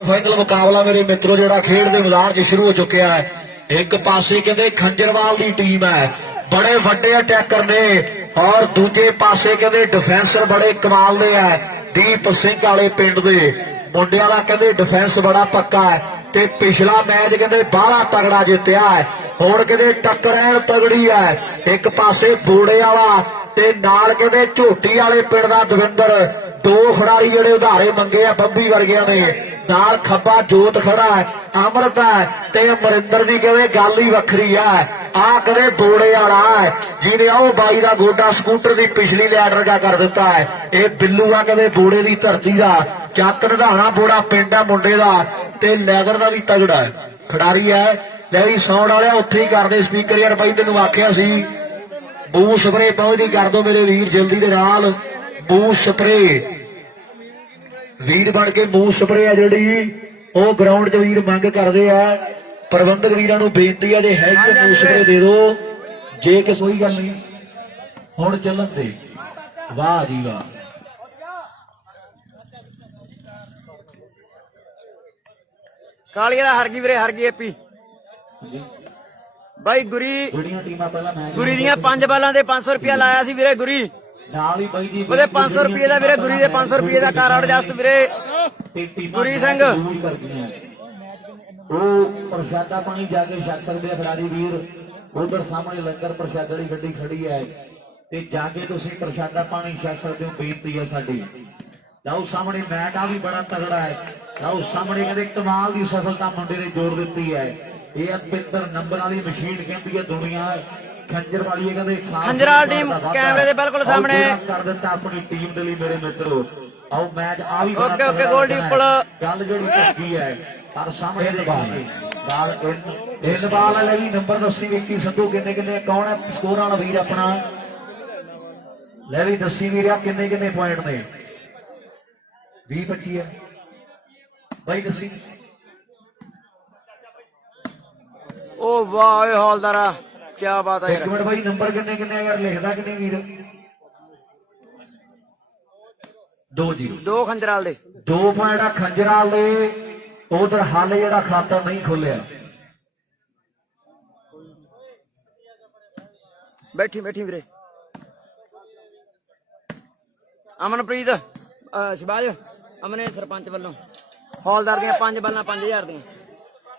Final मुकाबला मेरे मित्रों जो खेड के मैदान च शुरू हो चुका है। एक पासे कहते खंजरवाल की टीम है, बड़े वड्डे अटैकर ने, और दूजे पासे कहते डिफेंसर बड़े कमाल दे है। दीप सिंह वाले पिंड दे मुंडिया का कहते डिफेंस बड़ा पक्का है ते पिछला मैच कहते बाहला तगड़ा जितया है। हुण कहते टक्कर ऐन तगड़ी है। एक पासे बूड़े वाला ते नाल कहते झोटी वाले पिंड दा दविंदर, दो खिडारी जिहड़े उधारे मंगे आ बंबी वर्गिया ने। नाल खब्बा जोत खड़ा है, अमृत है ते अमरिंदर की कहते गल ही वखरी है। आ कदे बोड़े वाला है जिन्हें ओ बाई का गोडा स्कूटर की पिछली लैड रगा कर दिता है। ये बिल्लू आ कदे बोड़े की धरती का चक निधाना बोड़ा पिंड है मुंडे का ते लैदर का भी तगड़ा है खिडारी है। ले भी साउंड वाले उत्थे ही करते स्पीकर यार बाई तेन आख्या सी बूह स्प्रे पहुंचती कर दो मेरे वीर जल्दी के नाल। बूह स्प्रे वीर बन के बूह स्प्रे है जी वो ग्राउंड च वीर मंग करते हैं। प्रबंधक वीरां नूं बेनती है जे है बूह स्प्रे दे दो जे कि कोई गल नहीं हुण चलन दे। वाह जी वाह काली वाला हर गई वीरे हर गई एपी भाई गुरी गुरी दियां 5 बालां दे 500 रुपया लाया सी वीरे गुरी ਉਹਦੇ 500 ਰੁਪਏ ਦਾ ਵੀਰੇ ਗੁਰੀ ਦੇ 500 ਰੁਪਏ ਦਾ ਕਾਰ ਐਡਜਸਟ ਵੀਰੇ ਗੁਰੀ ਸਿੰਘ ਉਹ ਪ੍ਰਸ਼ਾਦਾ ਪਾਣੀ ਜਾ ਕੇ ਛਕ ਸਕਦੇ ਆ ਖਿਡਾਰੀ ਵੀਰ। ਉਧਰ ਸਾਹਮਣੇ ਲੰਗਰ ਪ੍ਰਸ਼ਾਦ ਵਾਲੀ ਗੱਡੀ ਖੜੀ ਹੈ ਤੇ ਜਾ ਕੇ ਤੁਸੀਂ ਪ੍ਰਸ਼ਾਦਾ ਪਾਣੀ ਛਕ ਸਕਦੇ ਹੋ। ਬੇਨਤੀ ਹੈ ਸਾਡੀ ਜਾਓ ਸਾਹਮਣੇ ਮੈਟ ਆ ਵੀ ਬੜਾ ਤਗੜਾ ਹੈ। ਜਾਓ ਸਾਹਮਣੇ ਕਹਿੰਦੇ ਕਮਾਲ ਦੀ ਸਫਲਤਾ ਮੁੰਡੇ ਨੇ ਜੋੜ ਦਿੱਤੀ ਹੈ। ਇਹ ਅਪਿੱਤਰ ਨੰਬਰ ਵਾਲੀ ਮਸ਼ੀਨ ਕਹਿੰਦੀ ਹੈ ਦੁਨੀਆ खंजर वाली खंजराल टीम कैमरे दे बिल्कुल सामने कर दिता अपनी टीम दे लिए मेरे मित्रों। आओ मैच आ भी ओके ओके गोल टीम गल जेडी चंगी है पर सामने बाल इन बाल वाले भी नंबर दसी विक्की संधू किन्ने किन्ने कौन है स्कोर वाला वीर अपना ले भी दसी वीर किन्ने किन्ने पॉइंट ने 20-25 है भाई दसी। ओ वाह हौलदारा क्या बात है एक मिनट भाई नंबर किन्ने किन्ने यार लिखदा कि नहीं वीर 2-0 दो खंजराल दे 2 पॉइंट खंजराल दे। उधर हाले जेड़ा खाता नहीं खोलिया बैठी बैठी वीरे अमनप्रीत शबाज अमने सरपंच वालों हौलदार दियां 5 बालां 5000 दियां।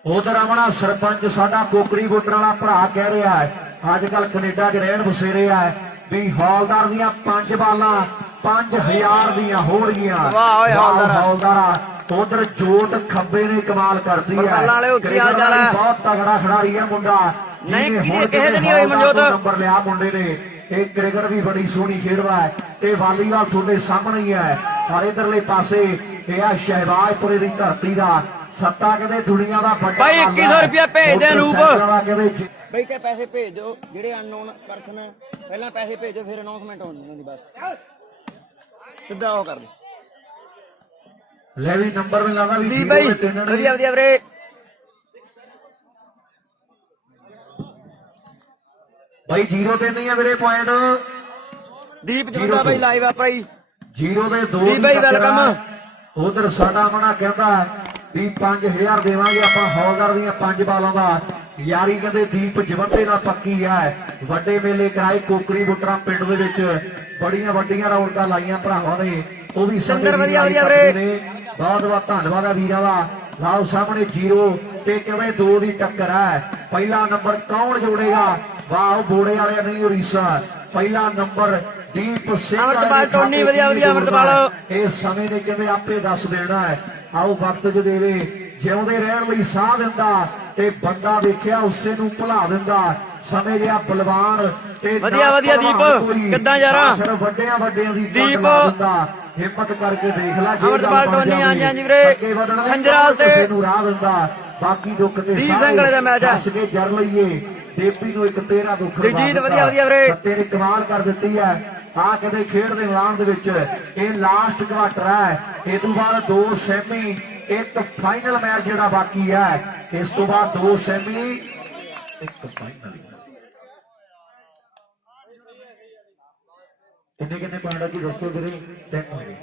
उधर अपना सरपंच साडा कोकरी वोटर वाला भरा कह रहा है अजकल कनेडा च रहन बसेरे है भी हौलदार दियां 5 बालां 5000 दियां होणगियां। हौलदार उधर जोत खब्बे ने कमाल करती है। बहुत तगड़ा खिडारी है मुंडा नंबर लिया मुंडे ने। एक क्रिकेट भी बड़ी सोहनी खेडदा है ते वालीबाल थोड़े सामने ही है। और इधरले पासे यह शहबाजपुरे की धरती का सत्ता कहते दुनिया का भाई 2100 रुपया भेज दे अनूप भाई क्या पैसे भेज दो जेडे अननोन पर्सन है पहला पैसे भेजो फिर अनाउंसमेंट होनी बस सीधा वो कर दे। ले भी नंबर में लगा भी भाई बढ़िया बढ़िया वीरे भाई 0 ते नहीं है मेरे पॉइंट। दीप जोंदा भाई लाइव आप भाई 0 ते 2 दीप भाई वेलकम। उधर साडा मना कहता भी 5000 देवांगे आप हौलदार दियां 5 बालों का यारी कहते दीप जवंदे नाल पक्की है। वड्डे मेले कराए कोकरी बुटरा पिंड दे विच बड़ियां वड्डियां रौनकां लाइयां भरावां ने वो भी बहुत बहुत धन्नवाद है वीरां दा। लाओ सामने 0 ते कहते 2 की टक्कर है। पहला नंबर कौन जोड़ेगा वाह बोड़े वाले नहीं उड़ीसा। पहला नंबर दीप सिंह अमृतपाल टोनी वधिया वधिया अमृतपाल इस समय ने कहते आपे दस देना है। आओ वक्त जो देवे जिउंदे रहण लई साह दिंदा ते बंदा देखिया उसे नूं भुला दिंदा समय जिहा बलवान ते वधिया वधिया दीप किद्दां यारा वड्डियां वड्डियां दी दीप हिम्मत करके देख ला अमृतपाल टोनी हां जी वीरे खंजराल ते नूं राह दिंदा बाकी दुख ते दीप संगले दा मैच है के जर लईए देपी नूं एक 13 दुख जीत वधिया वधिया वीरे तेरे कमाल कर दित्ती है। आ कहते खेड दे मैदान दे विच ये लास्ट क्वार्टर है। इस तो बाद 2 सैमी एक फाइनल मैच जिहड़ा बाकी है। इस तो बाद 2 सैमी एक फाइनल किन्ने किन्ने पॉइंट की दसो वीरे 3 हो गए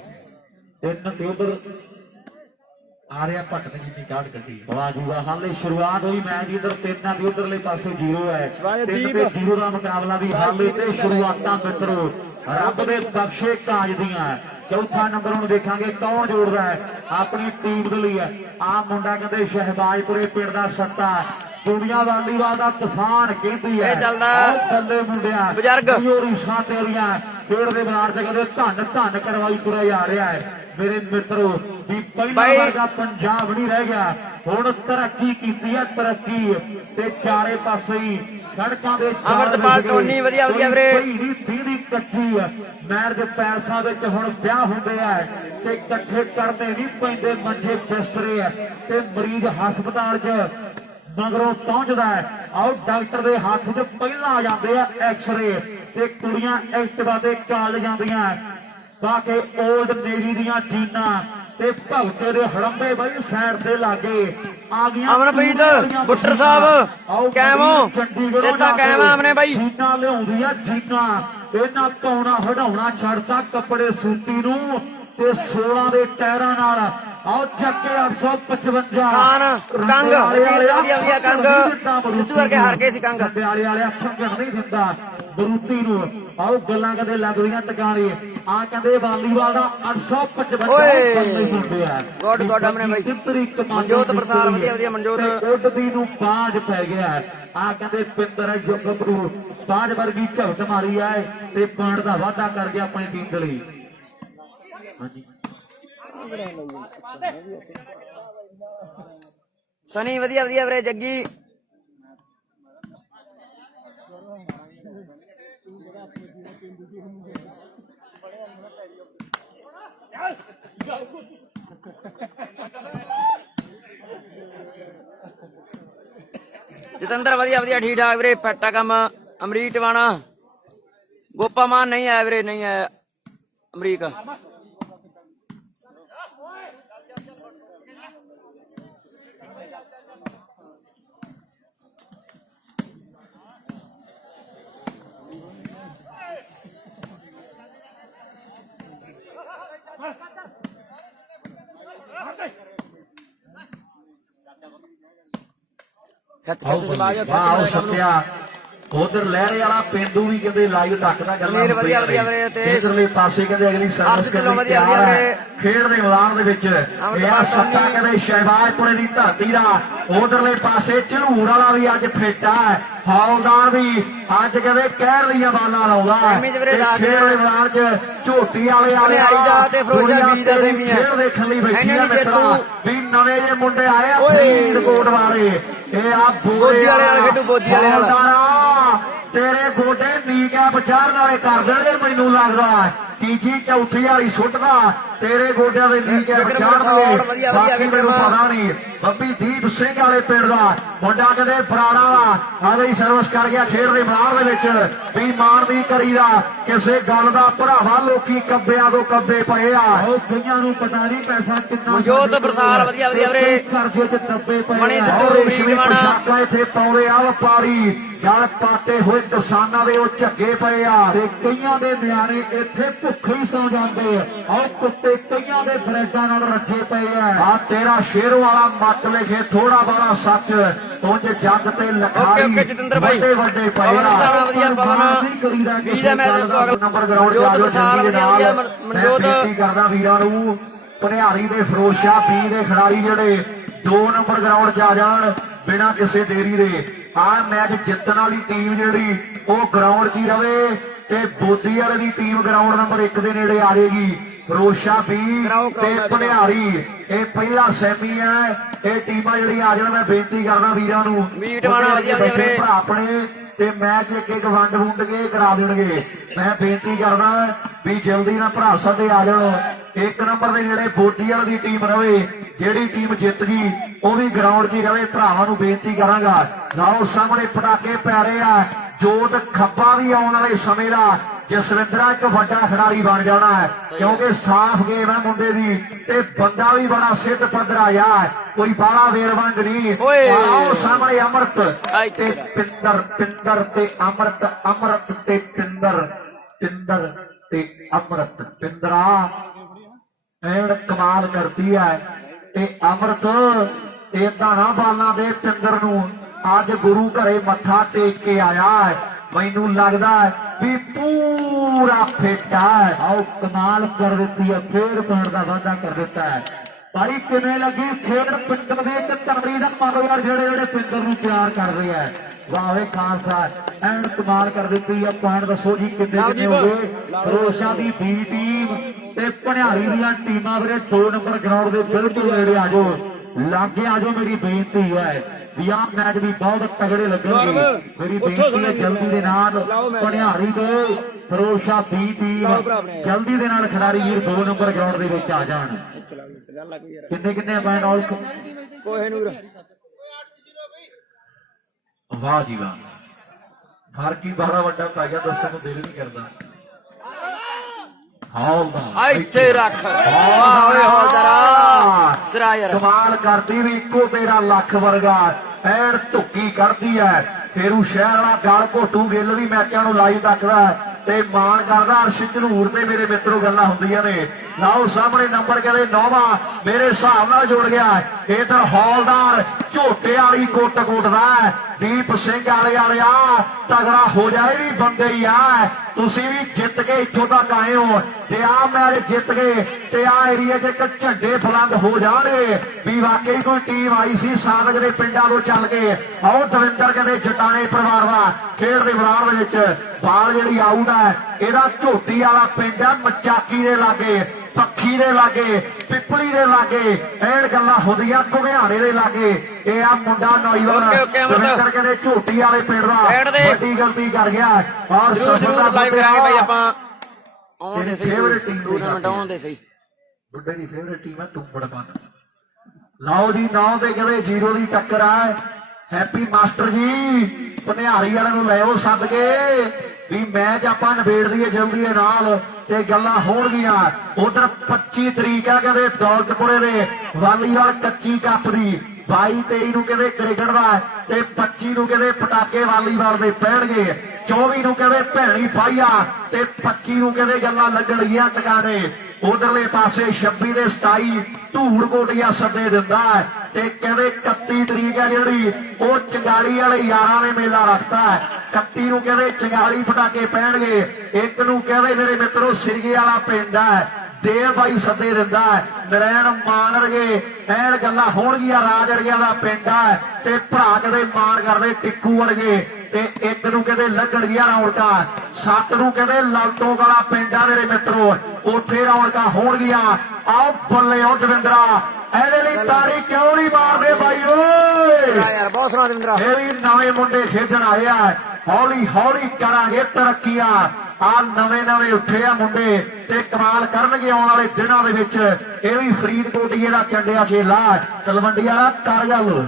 3 ते उधर ਆ ਰਿਹਾ ਭੱਟ ਨੇ ਜਿੰਨੀ ਕਾਢ ਕੱਢੀ। ਵਾਹ ਜੀ ਵਾਹ, ਹਾਲੇ ਸ਼ੁਰੂਆਤ ਹੋਈ ਮੈਚ ਦੀ। ਇਧਰ 3 ਦੀ ਉਧਰਲੇ ਪਾਸੇ 0 ਹੈ। 3 ਤੇ 0 ਦਾ ਮੁਕਾਬਲਾ ਵੀ ਹਾਲੇ ਤੇ ਸ਼ੁਰੂਆਤਾਂ ਮਿੱਤਰੋ ਰੱਬ ਦੇ ਬਖਸ਼ੇ ਕਾਜ ਦੀਆਂ। ਚੌਥਾ ਨੰਬਰ ਹੁਣ ਦੇਖਾਂਗੇ ਕੌਣ ਜੋੜਦਾ ਹੈ ਆਪਣੀ ਟੀਮ ਦੇ ਲਈ। ਆ ਮੁੰਡਾ ਕਹਿੰਦੇ ਸ਼ਹਿਬਾਜ਼ਪੁਰੇ ਪਿੰਡ ਦਾ ਸੱਤਾ, ਦੁਨੀਆ ਵਾਲੀਵਾਲ ਦਾ ਕਿਸਾਨ ਕਹਿੰਦੀ ਹੈ। ਬੱਲੇ ਮੁੰਡਿਆਂ ਬਜ਼ੁਰਗ ਰੀਸਾਂ ਤੇਰੀਆਂ ਖੇਡ ਦੇ ਮੈਦਾਨ ਤੇ ਕਹਿੰਦੇ ਧੰਨ ਧੰਨ ਕਰਵਾਈ ਤੁਰਿਆ ਜਾ ਰਿਹਾ ਹੈ ਮੇਰੇ ਮਿੱਤਰੋ। ਵੀ ਪਹਿਲਾਂ ਵਰਗਾ ਪੰਜਾਬ ਨਹੀਂ ਰਹਿ ਗਿਆ, ਹੁਣ ਤਰੱਕੀ ਕੀਤੀ ਹੈ ਤਰੱਕੀ। ਤੇ ਚਾਰੇ ਪਾਸੇ ਹੀ ਸੜਕਾਂ ਦੇ ਅਮਰਤਪਾਲ ਟੋਨੀ ਵਧੀਆ ਵਧੀਆ ਵੀਰੇ। ਸੀੜੀ ਕੱਚੀ ਹੈ, ਮੈਰਿਜ ਪੈਲਸਾਂ ਵਿੱਚ ਹੁਣ ਵਿਆਹ ਹੁੰਦੇ ਆ ਤੇ ਇਕੱਠੇ ਕਰਨੇ ਨਹੀਂ ਪੈਂਦੇ ਮੰਜੇ ਬਿਸਤਰੇ ਆ ਤੇ ਮਰੀਜ਼ ਹਸਪਤਾਲ 'ਚ ਮਗਰੋਂ ਪਹੁੰਚਦਾ ਹੈ। ਆਓ ਡਾਕਟਰ ਦੇ ਹੱਥ 'ਚ ਪਹਿਲਾਂ ਆ ਜਾਂਦੇ ਆ ਐਕਸਰੇ ਤੇ ਕੁੜੀਆਂ ਐਕਟਿਵਾ ਤੇ ਕਾਲ ਜਾਂਦੀਆਂ ਬਾਕੀ ਓਲਡ ਨੇਵੀ ਦੀਆਂ ਜੀਨਾਂ ਤੇ ਭਗਤੇ ਦੇ ਹੜੰਬੇ ਬਈ ਸਾਈਡ ਤੇ ਲਾਗੇ ਆ ਗਈਆਂ। ਅਮਨਪ੍ਰੀਤ ਬੁੱਟਰ ਸਾਹਿਬ ਕੈਮੋ ਸਿੱਧਾ ਕੈਮਾ ਅਮਨੇ ਬਾਈ ਜੀਨਾਂ ਲਿਆਉਂਦੀ ਆ ਜੀਨਾਂ। ਇਹਨਾਂ ਕੌਣਾ ਹਟਾਉਣਾ ਛੱਡਤਾ ਕੱਪੜੇ ਸੂਤੀ ਨੂੰ ਤੇ 16 ਦੇ ਟਾਇਰਾਂ ਨਾਲ। ਆਓ ਚੱਕੇ 855 ਖਾਨ ਕੰਗ ਵਧੀਆ ਵਧੀਆ ਕੰਗ ਸਿੱਧੂ ਵਰਗੇ ਹਾਰ ਗਏ ਸੀ ਕੰਗ। ਪਿਆਰੇ ਵਾਲਿਆ ਫੰਗਣ ਨਹੀਂ ਦਿੰਦਾ ਬਰੂਤੀ ਨੂੰ। ਆਓ ਗੱਲਾਂ ਕਦੇ ਲੱਗਦੀਆਂ ਟਿਕਾਣੇ। ਆ ਕਹਿੰਦੇ ਵਾਲੀਵਾਲ ਦਾ 855 ਹੁੰਦੇ ਆ। ਗੋਡ ਗੋਡ ਅਮਨੇ ਬਾਈ ਮਨਜੋਤ ਪ੍ਰਸਾਦ ਵਧੀਆ ਵਧੀਆ ਮਨਜੋਤ ਉੱਡਦੀ ਨੂੰ ਬਾਜ ਪੈ ਗਿਆ। ਆ ਕਹਿੰਦੇ ਪਿੰਦਰ ਜੁਗਪਰੂ ਬਾਜ ਵਰਗੀ ਝਵਟ ਮਾਰੀ ਆ ਤੇ ਪਾਣ ਦਾ ਵਾਅਦਾ ਕਰ ਗਿਆ ਆਪਣੀ ਟੀਮ ਦੇ ਲਈ। ਹਾਂਜੀ ਸਨੀ ਵਧੀਆ ਵਧੀਆ ਵੀਰੇ ਜੱਗੀ ਜਤਿੰਦਰ ਵਧੀਆ ਵਧੀਆ ਠੀਕ ਠਾਕ ਵੀਰੇ। ਫੱਟਾ ਕੰਮ ਅਮਰੀਕ ਟਵਾਣਾ ਗੋਪਾ ਮਾਨ ਨਹੀਂ ਆਇਆ ਵੀਰੇ, ਨਹੀਂ ਆਇਆ ਅਮਰੀਕ। ਉਧਰ ਲਹਿਰੇ ਵਾਲਾ ਪੇਂਦੂ ਵੀ ਕਹਿੰਦੇ ਲਾਈਵ ਟੱਕਦਾ ਗੱਲਾਂ ਇਧਰਲੇ ਪਾਸੇ ਕਹਿੰਦੇ ਅਗਲੀ ਸਰਵਿਸ ਕਰਨੀ ਤਿਆਰ ਹੈ ਖੇਡ ਦੇ ਮੈਦਾਨ ਦੇ ਵਿੱਚ। ਇਹ ਸੱਤਾ ਕਹਿੰਦੇ ਸ਼ਹਿਬਾਜ਼ਪੁਰੇ ਦੀ ਧਰਤੀ ਦਾ। ਉਧਰਲੇ ਪਾਸੇ ਝਲੂਰ ਵਾਲਾ ਵੀ ਅੱਜ ਫਿੱਟ ਹੈ, ਹੌਲਦਾਰ ਵੀ ਅੱਜ ਕਹਿੰਦੇ ਕਹਿਰ ਦੀਆਂ ਬਾਲਾਂ ਲਾਉਂਦਾ। ਖੇਡ ਦੇ ਮੈਦਾਨ 'ਚ ਝੋਟੀ ਵਾਲੇ ਖੇਡ ਦੇਖਣ ਲਈ ਬੈਠੀ ਆ ਮਿੱਤਰਾ ਵੀ ਨਵੇਂ ਜਿਹੇ ਮੁੰਡੇ ਆਏ ਆ ਫਰੀਦਕੋਟ ਵਾਲੇ। ਇਹ ਆ ਬੋਦੀ ਵਾਲੇ ਤੇਰੇ ਗੋਡੇ ਨੀ ਕੈਪ ਚਾੜਨ ਵਾਲੇ ਕਰ ਦੇਣਗੇ ਮੈਨੂੰ ਲੱਗਦਾ। ਤੀਜੀ ਚੌਥੀ ਵਾਲੀ ਸੁੱਟਦਾ ਤੇਰੇ ਗੋਡਿਆਂ ਦੇ ਨੀ ਕੈਪ ਚਾੜਨਗੇ ਬਾਕੀ ਮੈਨੂੰ ਪਤਾ ਨਹੀਂ। ਬੱਬੀ ਦੀਪ ਸਿੰਘ ਵਾਲੇ ਪਿੰਡ ਦਾ ਮੁੰਡਾ ਕਹਿੰਦੇ ਫਰਾਣਾ ਵਾ ਆਲੀ ਸਰਵਿਸ ਕਰ ਗਿਆ ਖੇਡ ਦੇ ਮੈਦਾਨ ਦੇ ਵਿੱਚ। ਵੀ ਮਾਣ ਦੀ ਕਰੀਦਾ ਕਿਸੇ ਗੱਲ ਦਾ ਭਰਾਵਾ ਲੋਕੀ ਕੱਬਿਆਂ ਤੋਂ ਕੱਬੇ ਪਏ ਆ। ਉਹ ਕਈਆਂ ਨੂੰ ਪਤਾ ਨਹੀਂ ਪੈਸਾ ਕਿੰਨਾ। ਜੋਤ ਪ੍ਰਸਾਦ ਵਧੀਆ ਵਧੀਆ ਵੀਰੇ ਕਰਜ਼ੇ 'ਚ ਦੱਬੇ ਪਏ ਮਣੀ ਸਿੱਧੂ ਪੋਸ਼ਾਕਾਂ ਇੱਥੇ ਪਾਉਂਦੇ ਆ ਵਪਾਰੀ ਜਲ ਪਾਟੇ ਹੋਏ ਕਿਸਾਨਾਂ ਦੇ ਉਹ ਝੱਗੇ ਪਏ ਆ ਤੇ ਕਈਆਂ ਦੇ ਨਿਆਣੇ ਇੱਥੇ ਭੁੱਖੇ ਹੀ ਸੌ ਜਾਂਦੇ ਆ। ਔਰ ਕੁੱਤੇ ਕਈਆਂ ਦੇ ਬਰੈਡਾਂ ਨਾਲ ਰੱਖੇ ਪਏ ਆ ਤੇਰਾ ਸ਼ੇਰੋਂ ਵਾਲਾ ਮੱਤ ਲਿਖੇ ਥੋੜਾ ਬਾਰਾ ਸੱਚ ਉਂਝ ਜੱਗ ਤੇ ਲਖਾਈ ਵੱਡੇ ਵੱਡੇ ਪਏ ਆ। ਵਧੀਆ ਪਵਨ ਵੀ ਦਾ ਮੈਚ ਸਵਾਗਤ ਨੰਬਰ ਗਰਾਊਂਡ ਜੋਤ ਪ੍ਰਸਾਦ ਵਧੀਆ ਵਧੀਆ ਮਨਜੋਤ ਕਰਦਾ ਵੀਰਾਂ ਨੂੰ। ਭਨਿਆਰੀ ਦੇ ਫਿਰੋਜ਼ ਸ਼ਾਹ ਬੀ ਦੇ ਖਿਡਾਰੀ ਜਿਹੜੇ 2 ਨੰਬਰ ਗਰਾਊਂਡ 'ਚ ਆ ਜਾਣ ਬਿਨਾਂ ਕਿਸੇ ਦੇਰੀ ਦੇ। ਆਹ ਮੈਚ ਜਿੱਤਣ ਵਾਲੀ ਟੀਮ ਜਿਹੜੀ ਉਹ ਗਰਾਊਂਡ 'ਚ ਹੀ ਰਵੇ ਤੇ ਬੋਦੀ ਵਾਲੇ ਦੀ ਟੀਮ ਗਰਾਊਂਡ ਨੰਬਰ 1 ਦੇ ਨੇੜੇ ਆ ਜਾਏਗੀ। ਫਿਰੋਜ਼ਸ਼ਾਹ ਬੀ ਤੇ ਭਨਿਆਰੀ ਇਹ ਪਹਿਲਾ ਸੈਮੀ ਹੈ। ਇਹ ਟੀਮਾਂ ਜਿਹੜੀਆਂ ਆ ਜਾਣ ਮੈਂ ਬੇਨਤੀ ਕਰਦਾ ਵੀਰਾਂ ਨੂੰ ਭਰਾ ਆਪਣੇ ਤੇ ਮੈਚ ਇੱਕ ਇੱਕ ਵੰਡ ਵੁੰਡ ਕੇ ਕਰਾ ਦੇਣਗੇ। ਮੈਂ ਬੇਨਤੀ ਕਰਦਾ ਵੀ ਜਲਦੀ ਨਾਲ ਭਰਾ ਸਾਡੇ ਆ ਜਾਣ। 1 ਨੰਬਰ ਦੇ ਜਿਹੜੇ ਬੋਦੀ ਵਾਲੇ ਦੀ ਟੀਮ ਰਵੇ, ਜਿਹੜੀ ਟੀਮ ਜਿੱਤ ਗਈ ਉਹ ਵੀ ਗਰਾਊਂਡ 'ਚ ਹੀ ਰਵੇ। ਭਰਾਵਾਂ ਨੂੰ ਬੇਨਤੀ ਕਰਾਂਗਾ ਲਓ ਸਾਹਮਣੇ ਪਟਾਕੇ ਪੈ ਰਹੇ ਆ। ਜੋਤ ਖੱਬਾ ਵੀ ਆਉਣ ਵਾਲੇ ਸਮੇਂ ਦਾ ਜਸਵਿੰਦਰਾ ਇੱਕ ਵੱਡਾ ਖਿਡਾਰੀ ਬਣ ਜਾਣਾ ਹੈ ਕਿਉਂਕਿ ਸਾਫ਼ ਗੇਮ ਹੈ ਮੁੰਡੇ ਦੀ ਤੇ ਬੰਦਾ ਵੀ ਬੜਾ ਸਿੱਧ ਪੱਧਰ ਆਇਆ ਕੋਈ ਬਾਲਾ ਵੇਰਵੰਗ ਨਹੀਂ। ਆਓ ਸਾਹਮਣੇ ਅਮਰਤ ਤੇ ਪਿੰਦਰ ਪਿੰਦਰ ਤੇ ਅਮਰਤ ਅਮਰਤ ਤੇ ਪਿੰਦਰ ਪਿੰਦਰ ਤੇ ਅਮਰਤ ਪਿੰਦਰਾ ਐਨ ਕਮਾਲ ਕਰਦੀ ਹੈ ਤੇ ਅਮਰਤ ਏਦਾਂ ਨਾ ਬਾਲਾਂ ਦੇ ਪਿੰਦਰ ਨੂੰ ਅੱਜ ਗੁਰੂ ਘਰੇ ਮੱਥਾ ਟੇਕ ਕੇ ਆਇਆ ਹੈ। ਮੈਨੂੰ ਲੱਗਦਾ ਹੈ ਵੀ ਪੂਰਾ ਫਿੱਟ ਹੈ। ਆਓ ਕਮਾਲ ਕਰ ਦਿੱਤੀ ਹੈ, ਫੇਰ ਪਾਉਣ ਦਾ ਵਾਅਦਾ ਕਰ ਦਿੱਤਾ ਹੈ। ਭਾਈ ਕਿਵੇਂ ਲੱਗੀ ਖੇਡ ਪਿੰਡਰ ਦੇ ਇੱਕ ਤਮਰੀ ਦਾ ਮੰਨ ਯਾਰ ਜਿਹੜੇ ਜਿਹੜੇ ਪਿੰਡਰ ਨੂੰ ਪਿਆਰ ਕਰ ਰਹੇ ਹੈ। ਵਾਹਵੇ ਖਾਨ ਸਾਹਿਬ ਐਨ ਕਮਾਲ ਕਰ ਦਿੱਤੀ ਹੈ। ਪੁਆਇੰਟ ਦੱਸੋ ਜੀ ਕਿੰਨੇ ਕਿੰਨੇ ਹੋ ਗਏ। ਫਿਰੋਜ਼ਸ਼ਾਹ ਦੀ ਬੀ ਟੀਮ ਤੇ ਭਣਿਆਰੀ ਦੀਆਂ ਟੀਮਾਂ ਵੀਰੇ 2 ਨੰਬਰ ਗਰਾਊਂਡ ਦੇ ਬਿਲਕੁਲ ਨੇੜੇ ਆ ਜਾਓ, ਲਾਗੇ ਆ ਜਾਓ। ਮੇਰੀ ਬੇਨਤੀ ਹੈ ਵੀ ਆਹ ਮੈਚ ਵੀ ਬਹੁਤ ਤਗੜੇ ਲੱਗਣਗੇ। ਮੇਰੀ ਬੇਨਤੀ ਹੈ ਜਲਦੀ ਦੇ ਨਾਲ ਭਣਿਆਰੀ ਦੇ ਫਿਰੋਜ਼ਸ਼ਾਹ ਦੀ ਟੀਮ ਜਲਦੀ ਦੇ ਨਾਲ ਖਿਡਾਰੀ ਵੀਰ 2 ਨੰਬਰ ਗਰਾਊਂਡ ਦੇ ਵਿੱਚ ਆ ਜਾਣ। ਕਿੰਨੇ ਕਿੰਨੇ ਪੁਆਇੰਟ ਆਲ ਕੋਹਿਨੂਰ। ਵਾਹ ਜੀ ਵਾਹ, ਫਰਕ ਹੀ ਬੜਾ ਵੱਡਾ ਪੈ ਗਿਆ, ਦੱਸਣ ਨੂੰ ਦਿਲ ਨਹੀਂ ਕਰਦਾ। ਇੱਥੇ ਰੱਖ ਵਾਹ ਓਏ ਹੌਲਦਾਰਾ ਸਿਰਾ ਯਾਰ ਕਮਾਲ ਕਰਦੀ ਵੀ ਇੱਕੋ ਤੇਰਾ ਲੱਖ ਵਰਗਾ ਐਨ ਧੁੱਕੀ ਕਰਦੀ ਹੈ। ਫੇਰੂ ਸ਼ਹਿਰ ਵਾਲਾ ਗਲ ਘੋਟੂ ਗਿੱਲ ਵੀ ਮੈਚਾਂ ਨੂੰ ਲਾਈਵ ਤੱਕਦਾ ਤੇ ਮਾਣ ਕਰਦਾ। ਅਰਸ਼ ਝਨੂਰ ਤੇ ਮੇਰੇ ਮਿੱਤਰੋ ਗੱਲਾਂ ਹੁੰਦੀਆਂ ਨੇ। ਲਾਓ ਸਾਹਮਣੇ ਨੰਬਰ ਕਹਿੰਦੇ 9ਵਾਂ ਮੇਰੇ ਹਿਸਾਬ ਨਾਲ ਜੁੜ ਗਿਆ। ਇਧਰ ਹੌਲਦਾਰ ਝੋਟੇ ਵਾਲੀ ਕੁੱਟ ਕੁੱਟਦਾ ਦੀਪ ਸਿੰਘ ਵਾਲਿਆ ਤਗੜਾ ਹੋ ਜਾਏ ਵੀ ਬੰਦੇ ਹੀ ਆ। ਤੁਸੀਂ ਵੀ ਜਿੱਤ ਕੇ ਇੱਥੋਂ ਤੱਕ ਆਏ ਹੋ ਤੇ ਆ ਮੈਚ ਜਿੱਤ ਗਏ ਤੇ ਆ ਏਰੀਆ 'ਚ ਇੱਕ ਝੰਡੇ ਬੁਲੰਦ ਹੋ ਜਾਣਗੇ ਵੀ ਵਾਕਈ ਕੋਈ ਟੀਮ ਆਈ ਸੀ ਸਾਦਕ ਦੇ ਪਿੰਡਾਂ ਤੋਂ ਚੱਲ ਕੇ। ਆਓ ਦਵਿੰਦਰ ਕਹਿੰਦੇ ਜਟਾਣੇ ਪਰਿਵਾਰ ਦਾ ਖੇਡ ਦੇ ਮੈਦਾਨ ਦੇ ਵਿੱਚ ਬਾਲ ਜਿਹੜੀ ਆਊਟ ਹੈ ਇਹਦਾ ਝੋਟੀ ਵਾਲਾ ਪਿੰਡ ਆ ਮਚਾਕੀ ਦੇ ਲਾਗੇ, ਪੱਖੀ ਦੇ ਲਾਗੇ, ਪਿੱਪਲੀ ਦੇ ਲਾਗੇ, ਐਨ ਗੱਲਾਂ ਹੁੰਦੀਆਂ ਘੁਗਿਆੜੇ ਦੇ ਲਾਗੇ। ਇਹ ਆ ਮੁੰਡਾ ਨੌਜਵਾਨ ਦਵਿੰਦਰ ਕਹਿੰਦੇ ਝੋਟੀ ਵਾਲੇ ਪਿੰਡ ਦਾ ਵੱਡੀ ਗਲਤੀ ਕਰ ਗਿਆ ਔਰ ਜ਼ਰੂਰ ਲਾਈਵ ਕਰਾਂਗੇ ਭਾਈ ਆਪਾਂ। ਆਉਣ ਦੇ ਸਹੀ ਟੂਰਨਾਮੈਂਟ ਆਉਣ ਦੇ ਸਹੀ। ਬੁੱਢੇ ਦੀ ਫੇਵਰੇਟ ਟੀਮ ਹੈ ਤੁੰਬੜਪਨ। ਲਓ ਜੀ 9 ਦੇ ਕਹਿੰਦੇ 0 ਦੀ ਟੱਕਰ ਆ। ਹੈਪੀ ਮਾਸਟਰ ਜੀ ਭਨਿਆਰੀ ਵਾਲੇ ਨੂੰ ਲਿਓ ਸੱਦ ਕੇ ਵੀ ਮੈਚ ਆਪਾਂ ਨਿਬੇੜ ਦਈਏ ਜਲਦੀ ਦੇ ਨਾਲ ਤੇ ਗੱਲਾਂ ਹੋਣਗੀਆਂ। ਉਧਰ 25 ਤਰੀਕ ਆ ਕਹਿੰਦੇ ਦੌਲਤਪੁਰੇ ਦੇ ਵਾਲੀਵਾਲ ਕੱਚੀ ਕੱਪ ਦੀ, 22-23 ਨੂੰ ਕਹਿੰਦੇ ਕ੍ਰਿਕਟ ਦਾ ਤੇ 25 ਨੂੰ ਕਹਿੰਦੇ ਪਟਾਕੇ ਵਾਲੀਵਾਲ ਦੇ ਪੈਣਗੇ, 24 ਨੂੰ ਕਹਿੰਦੇ ਭੈਣੀ ਫਾਈਆ ਤੇ 25 ਨੂੰ ਕਹਿੰਦੇ ਗੱਲਾਂ ਲੱਗਣਗੀਆਂ ਟਿਕਾਣੇ। ਉਧਰਲੇ ਪਾਸੇ 26 ਦੇ 27 ਧੂੜ ਕੋਟੀਆ ਸੱਦੇ ਦਿੰਦਾ ਤੇ ਕਹਿੰਦੇ 31 ਤਰੀਕ ਹੈ ਜਿਹੜੀ ਉਹ ਚੰਗਾਲੀ ਵਾਲੇ ਯਾਰਾਂ ਨੇ ਮੇਲਾ ਰੱਖਦਾ ਹੈ। 31 ਨੂੰ ਕਹਿੰਦੇ ਚੰਗਾਲੀ ਪਟਾਕੇ ਪੈਣਗੇ। 1 ਨੂੰ ਕਹਿੰਦੇ ਮੇਰੇ ਮਿੱਤਰੋ ਸਿਰਗੇ ਵਾਲਾ ਪਿੰਡ ਹੈ ਦੇਵ ਬਾਈ ਸੱਦੇ ਦਿੰਦਾ ਨਰੈਣ ਮਾਨ ਵਰਗੇ ਐਨ ਗੱਲਾਂ ਹੋਣਗੀਆਂ। ਰਾਜ ਵਰਗਿਆਂ ਦਾ ਪਿੰਡ ਹੈ ਤੇ ਭਰਾ ਕਦੇ ਮਾਨ ਕਰਦੇ ਟਿੱਕੂ ਵਰਗੇ ਤੇ 1 ਨੂੰ ਕਹਿੰਦੇ ਲੱਗਣਗੀਆਂ ਰੌਣਕਾਂ। 7 ਨੂੰ ਕਹਿੰਦੇ ਲਾਲਟੋ ਵਾਲਾ ਪਿੰਡ ਆ ਮੇਰੇ ਮਿੱਤਰੋ ਉੱਥੇ ਰੌਣਕਾਂ ਹੋਣਗੀਆਂ। ਆਓ ਬੱਲੇ ਉਹ ਦਵਿੰਦਰਾ ਇਹਦੇ ਲਈ ਤਾੜੀ ਕਿਉਂ ਨਹੀਂ ਮਾਰਦੇ ਬਾਈ ਓਏ ਯਾਰ ਬਹੁਤ ਸੋਹਣਾ ਦਵਿੰਦਰਾ। ਇਹ ਵੀ ਨਵੇਂ ਮੁੰਡੇ ਖੇਡਣ ਆਏ ਆ, ਹੌਲੀ ਹੌਲੀ ਕਰਾਂਗੇ ਤਰੱਕੀਆਂ। ਆ ਨਵੇਂ ਉੱਠੇ ਆ ਮੁੰਡੇ ਤੇ ਕਮਾਲ ਕਰਨਗੇ ਆਉਣ ਵਾਲੇ ਦਿਨਾਂ ਦੇ ਵਿੱਚ। ਇਹ ਵੀ ਫਰੀਦਕੋਟ ਜਿਹੜਾ ਚੰਡਿਆ ਖੇਲਾ ਤਲਵੰਡੀ ਵਾਲਾ ਕਰ ਗੱਲ।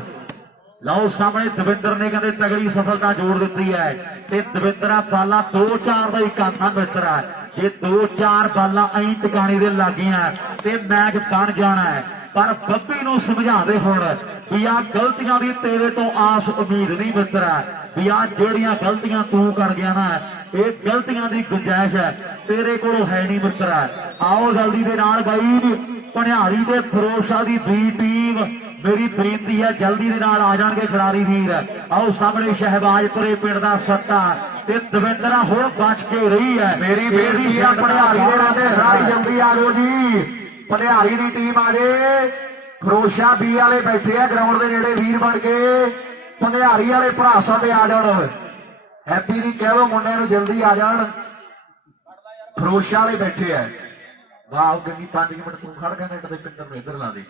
ਲਓ ਸਾਹਮਣੇ ਦਵਿੰਦਰ ਨੇ ਕਹਿੰਦੇ ਤਗੜੀ ਸਫਲਤਾ ਜੋੜ ਦਿੱਤੀ ਹੈ ਤੇ ਦਵਿੰਦਰਾ ਬਾਲਾਂ 2-4 ਦਾ ਹੀ ਕਾਨਾ ਮਿੱਤਰਾ। ਜੇ 2-4 ਬਾਲਾਂ ਐਂ ਟਿਕਾਣੇ ਦੇ ਲੱਗੀਆਂ ਤੇ ਮੈਚ ਬਣ ਜਾਣਾ ਹੈ। ਪਰ ਬੱਬੀ ਨੂੰ ਸਮਝਾ ਦੇ ਹੁਣ ਵੀ ਆ ਗਲਤੀਆਂ ਦੀ ਤੇਰੇ ਤੋਂ ਆਸ ਉਮੀਦ ਨਹੀਂ ਮਿੱਤਰਾ, ਵੀ ਆ ਜਿਹੜੀਆਂ ਗਲਤੀਆਂ ਤੂੰ ਕਰ ਗਿਆ ਨਾ ਇਹ ਗਲਤੀਆਂ ਦੀ ਗੁੰਜਾਇਸ਼ ਹੈ ਤੇਰੇ ਕੋਲੋਂ ਹੈ ਨਹੀਂ ਮਿੱਤਰਾ। ਆਓ ਜਲਦੀ ਦੇ ਨਾਲ ਬਾਈ ਭਣਿਆਰੀ ਦੇ ਫਿਰੋਜ਼ਸ਼ਾਹ ਦੀ ਬੀ ਟੀਮ ਮੇਰੀ ਬੇਨਤੀ ਹੈ ਜਲਦੀ ਦੇ ਨਾਲ ਆ ਜਾਣਗੇ ਖਿਡਾਰੀ ਵੀਰ। ਆਓ ਸਾਹਮਣੇ ਸ਼ਹਿਬਾਜ਼ਪੁਰੇ ਪਿੰਡ ਦਾ ਸੱਤਾ ਤੇ ਦਵਿੰਦਰਾ ਹੁਣ ਬਚ ਕੇ ਰਹੀ ਹੈ। ਮੇਰੀ ਬੇਨਤੀ ਹੈ ਭਣਿਆਰੀ ਦੇ ਨਾਲ ਰਾਈ ਜਲਦੀ ਆ ਜਾਓ ਜੀ। ਭਣਿਆਰੀ ਦੀ ਟੀਮ ਆ ਜੇ। ਫਿਰੋਜ਼ਸ਼ਾਹ ਬੀ ਵਾਲੇ ਬੈਠੇ ਆ ਗਰਾਊਂਡ ਦੇ ਨੇੜੇ ਵੀਰ ਬਣ ਕੇ। ਭਣਿਆਰੀ ਵਾਲੇ ਭਰਾ ਸਾਡੇ ਆ ਜਾਣ। ਹੈਪੀ ਦੀ ਕਹਿ ਲੋ ਮੁੰਡਿਆਂ ਨੂੰ ਜਲਦੀ ਆ ਜਾਣ। ਫਿਰੋਜ਼ਸ਼ਾਹ ਵਾਲੇ ਬੈਠੇ ਆ। ਵਾਹ ਗੱਗੀ 5 ਮਿੰਟ ਤੂੰ ਖੜ ਗਿਆ ਨੈਟ ਦੇ ਪਿੰਡਰ ਨੂੰ ਇੱਧਰ ਲਾ ਦੇ।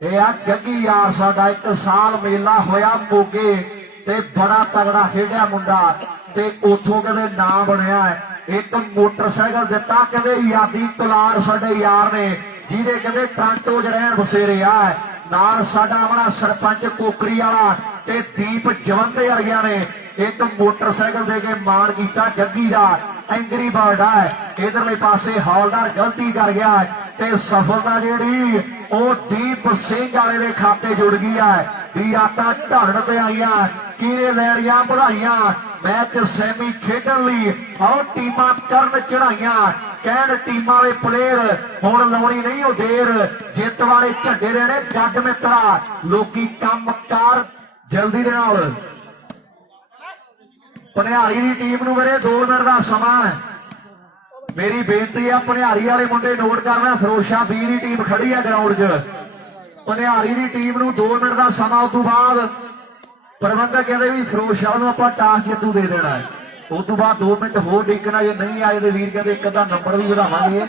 ਇਹ ਆ ਗੱਗੀ ਯਾਰ ਸਾਡਾ 1 ਸਾਲ ਮੇਲਾ ਹੋਇਆ ਮੋਗੇ ਤੇ ਬੜਾ ਤਗੜਾ ਖੇਡਿਆ ਮੁੰਡਾ ਤੇ ਉਥੋਂ ਕਹਿੰਦੇ ਨਾਂ ਬਣਿਆ। ਇੱਕ ਮੋਟਰਸਾਈਕਲ ਦਿੱਤਾ ਕਹਿੰਦੇ ਯਾਦੀ ਕੁਲਾਰ ਸਾਡੇ ਯਾਰ ਨੇ ਜਿਹਦੇ ਕਹਿੰਦੇ ਟਰਾਂਟੋ 'ਚ ਰਹਿਣ ਬਸੇਰੇ ਆ। ਨਾਲ ਸਾਡਾ ਆਪਣਾ ਸਰਪੰਚ ਕੋਕਰੀ ਵਾਲਾ ਤੇ ਦੀਪ ਜਵੰਦੇ ਵਰਗਿਆਂ ਨੇ ਇੱਕ ਮੋਟਰਸਾਈਕਲ ਦੇ ਕੇ ਮਾਣ ਕੀਤਾ ਜੱਗੀ ਦਾ। ਐਂਗਰੀ ਬਰਡ ਹੈ ਇਧਰਲੇ ਪਾਸੇ ਹੌਲਦਾਰ ਗਲਤੀ ਕਰ ਗਿਆ ਤੇ ਸਫਲਤਾ ਜਿਹੜੀ ਉਹ ਦੀਪ ਸਿੰਘ ਵਾਲੇ ਦੇ ਖਾਤੇ ਜੁੜ ਗਈ ਹੈ। ਵੀ ਆਟਾ ਢਾਲਣ ਤੇ ਆਈਆਂ ਕਿਹਨੇ ਲੈਣੀਆਂ ਵਧਾਈਆਂ ਮੈਚ ਸੈਮੀ ਖੇਡਣ ਲਈ। ਆਓ ਟੀਮਾਂ ਕਰਨ ਚੜਾਈਆਂ ਕਹਿਣ ਟੀਮਾਂ ਦੇ ਪਲੇਅਰ ਹੁਣ ਲਾਉਣੀ ਨਹੀਂ ਉਹ ਦੇਰ, ਜਿੱਤ ਵਾਲੇ ਝੰਡੇ ਲੈਣੇ ਜੱਗ ਮਿੱਤਰਾ, ਲੋਕੀ ਕੰਮ ਕਾਰ ਜਲਦੀ ਦੇ ਨਾਲ। ਭਨਿਆਰੀ ਦੀ ਟੀਮ ਨੂੰ ਮੇਰੇ 2 ਮਿੰਟ ਦਾ ਸਮਾਂ ਹੈ। ਮੇਰੀ ਬੇਨਤੀ ਆ ਭਨਿਆਰੀ ਵਾਲੇ ਮੁੰਡੇ ਨੋਟ ਕਰਨਾ, ਫਿਰੋਜ਼ਸ਼ਾਹ ਵੀਰ ਦੀ ਟੀਮ ਖੜੀ ਆ ਗਰਾਊਂਡ 'ਚ। ਭਨਿਆਰੀ ਦੀ ਟੀਮ ਨੂੰ 2 ਮਿੰਟ ਦਾ ਸਮਾਂ, ਉਸ ਤੋਂ ਬਾਅਦ ਪ੍ਰਬੰਧਕ ਕਹਿੰਦੇ ਵੀ ਫਿਰੋਜ਼ਸ਼ਾਹ ਨੂੰ ਆਪਾਂ ਟਾਸ ਜਿੱਤੂ ਦੇ ਦੇਣਾ ਹੈ। ਉਸ ਤੋਂ ਬਾਅਦ 2 ਮਿੰਟ ਹੋਰ ਦੇਖਣਾ, ਜੇ ਨਹੀਂ ਆਏ ਤੇ ਵੀਰ ਕਹਿੰਦੇ ਇੱਕ ਅੱਧਾ ਨੰਬਰ ਵੀ ਵਧਾਵਾਂਗੇ।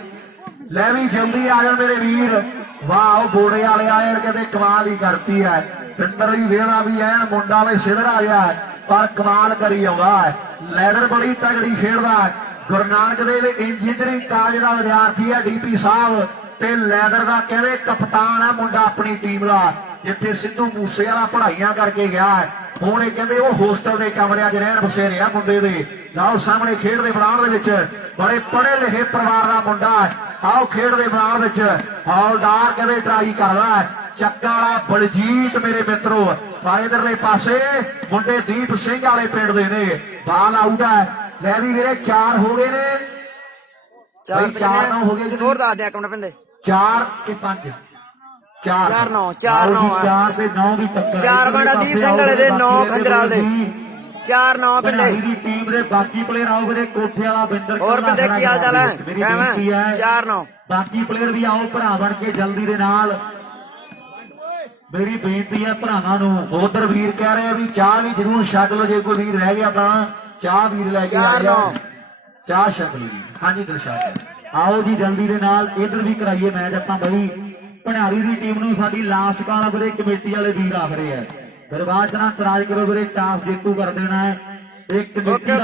ਲੈ ਵੀ ਜਲਦੀ ਆ ਜਾਣ ਮੇਰੇ ਵੀਰ। ਵਾਹ ਉਹ ਬੋੜੇ ਵਾਲੇ ਆਏ ਕਹਿੰਦੇ ਕਮਾਲ ਹੀ ਕਰਤੀ ਹੈ। ਪਿੰਦਰ ਵੀ ਵੇਲਾ ਵੀ ਐਨ ਮੁੰਡਾ ਵੇ ਸਿਧਰ ਆ ਗਿਆ, ਪਰ ਕਮਾਲ ਕਰੀ ਆਉਂਦਾ ਹੈ। ਲੈਦਰ ਬੜੀ ਤਗੜੀ ਖੇਡਦਾ। ਗੁਰੂ ਨਾਨਕ ਦੇਵ ਇੰਜੀਨੀਅਰਿੰਗ ਕਾਲਜ ਦਾ ਵਿਦਿਆਰਥੀ ਹੈ ਡੀਪੀ ਸਾਹਿਬ, ਤੇ ਲੈਦਰ ਦਾ ਕਹਿੰਦੇ ਕਪਤਾਨ ਹੈ ਮੁੰਡਾ ਆਪਣੀ ਟੀਮ ਦਾ, ਜਿੱਥੇ ਸਿੱਧੂ ਮੂਸੇ ਵਾਲਾ ਪੜ੍ਹਾਈਆਂ ਕਰਕੇ ਗਿਆ ਹੈ। ਹੁਣ ਇਹ ਕਹਿੰਦੇ ਉਹ ਹੋਸਟਲ ਦੇ ਕਮਰਿਆਂ 'ਚ ਰਹਿਣ ਬਸੇ ਰਿਹਾ ਮੁੰਡੇ ਦੇ। ਆਓ ਸਾਹਮਣੇ ਖੇਡ ਦੇ ਮੈਦਾਨ ਦੇ ਵਿੱਚ ਬੜੇ ਪੜ੍ਹੇ ਲਿਖੇ ਪਰਿਵਾਰ ਦਾ ਮੁੰਡਾ ਹੈ। ਆਓ ਖੇਡ ਦੇ ਮੈਦਾਨ ਵਿੱਚ ਹੌਲਦਾਰ ਕਹਿੰਦੇ ਟਰਾਈ ਕਰਦਾ, ਚੱਕਾ ਵਾਲਾ ਬਲਜੀਤ ਮੇਰੇ ਮਿੱਤਰੋ। ਪਰ ਇਧਰਲੇ ਪਾਸੇ ਮੁੰਡੇ ਦੀਪ ਸਿੰਘ ਵਾਲੇ ਪਿੰਡ ਦੇ ਨੇ। ਬਾਲ ਆਊਟ ਹੈ। ਲੈ ਵੀ ਵੀਰੇ 4 ਹੋ ਗਏ ਨੇ, 4 ਹੋ ਗਏ। ਸਕੋਰ ਦੱਸ ਦੇ ਇੱਕ ਮਿੰਟ ਪਿੰਦੇ। 4 ਤੇ 5, 4 9 4 9 4 ਤੇ 9 ਦੀ ਟੱਕਰ। 4 ਬੜਾ ਦੀਪ ਸਿੰਘ ਵਾਲੇ ਦੇ 9 ਖੰਜਰਾਲ ਦੇ 4 9 ਪਿੰਦੇ ਦੀ ਟੀਮ ਦੇ ਬਾਕੀ ਪਲੇਅਰ ਆਓ ਵੀਰੇ। ਕੋਠੇ ਵਾਲਾ ਬਿੰਦਰ ਹੋਰ ਪਿੰਦੇ ਕੀ ਹਾਲ ਚਾਲ ਹੈ? ਕਿਵੇਂ 4 9 ਬਾਕੀ ਪਲੇਅਰ ਵੀ ਆਓ ਭਰਾ ਬਣ ਕੇ ਜਲਦੀ ਦੇ ਨਾਲ। ਮੇਰੀ ਬੇਨਤੀ ਹੈ ਭਰਾਵਾਂ ਨੂੰ। ਉਧਰ ਵੀਰ ਕਹਿ ਰਹੇ ਆ ਵੀ ਚਾਹ ਵੀ ਜ਼ਰੂਰ ਛਕ ਲਓ, ਜੇ ਕੋਈ ਵੀਰ ਰਹਿ ਗਿਆ ਤਾਂ ਚਾਹ ਵੀਰ ਲੈ ਕੇ ਆ ਜਾਓ, ਚਾਹ ਛਕ ਲਈ। ਹਾਂਜੀ ਦਰਸ਼ਕ ਆਓ ਜੀ ਜਲਦੀ ਦੇ ਨਾਲ। ਇਧਰ ਵੀ ਕਰਾਈਏ ਮੈਚ ਆਪਾਂ ਬਈ। ਭਨਿਆਰੀ ਦੀ ਟੀਮ ਨੂੰ ਸਾਡੀ ਲਾਸਟ ਕਾਲ ਵੀਰੇ ਕਮੇਟੀ ਵਾਲੇ ਵੀਰ ਆਖ ਰਹੇ ਆ, ਫਿਰ ਬਾਅਦ ਚ ਨਾ ਇਤਰਾਜ਼ ਕਰੋ ਵੀਰੇ, ਟਾਸ ਜੇਤੂ ਕਰ ਦੇਣਾ ਹੈ। ਇੱਕ ਕਮੇਟੀ ਦਾ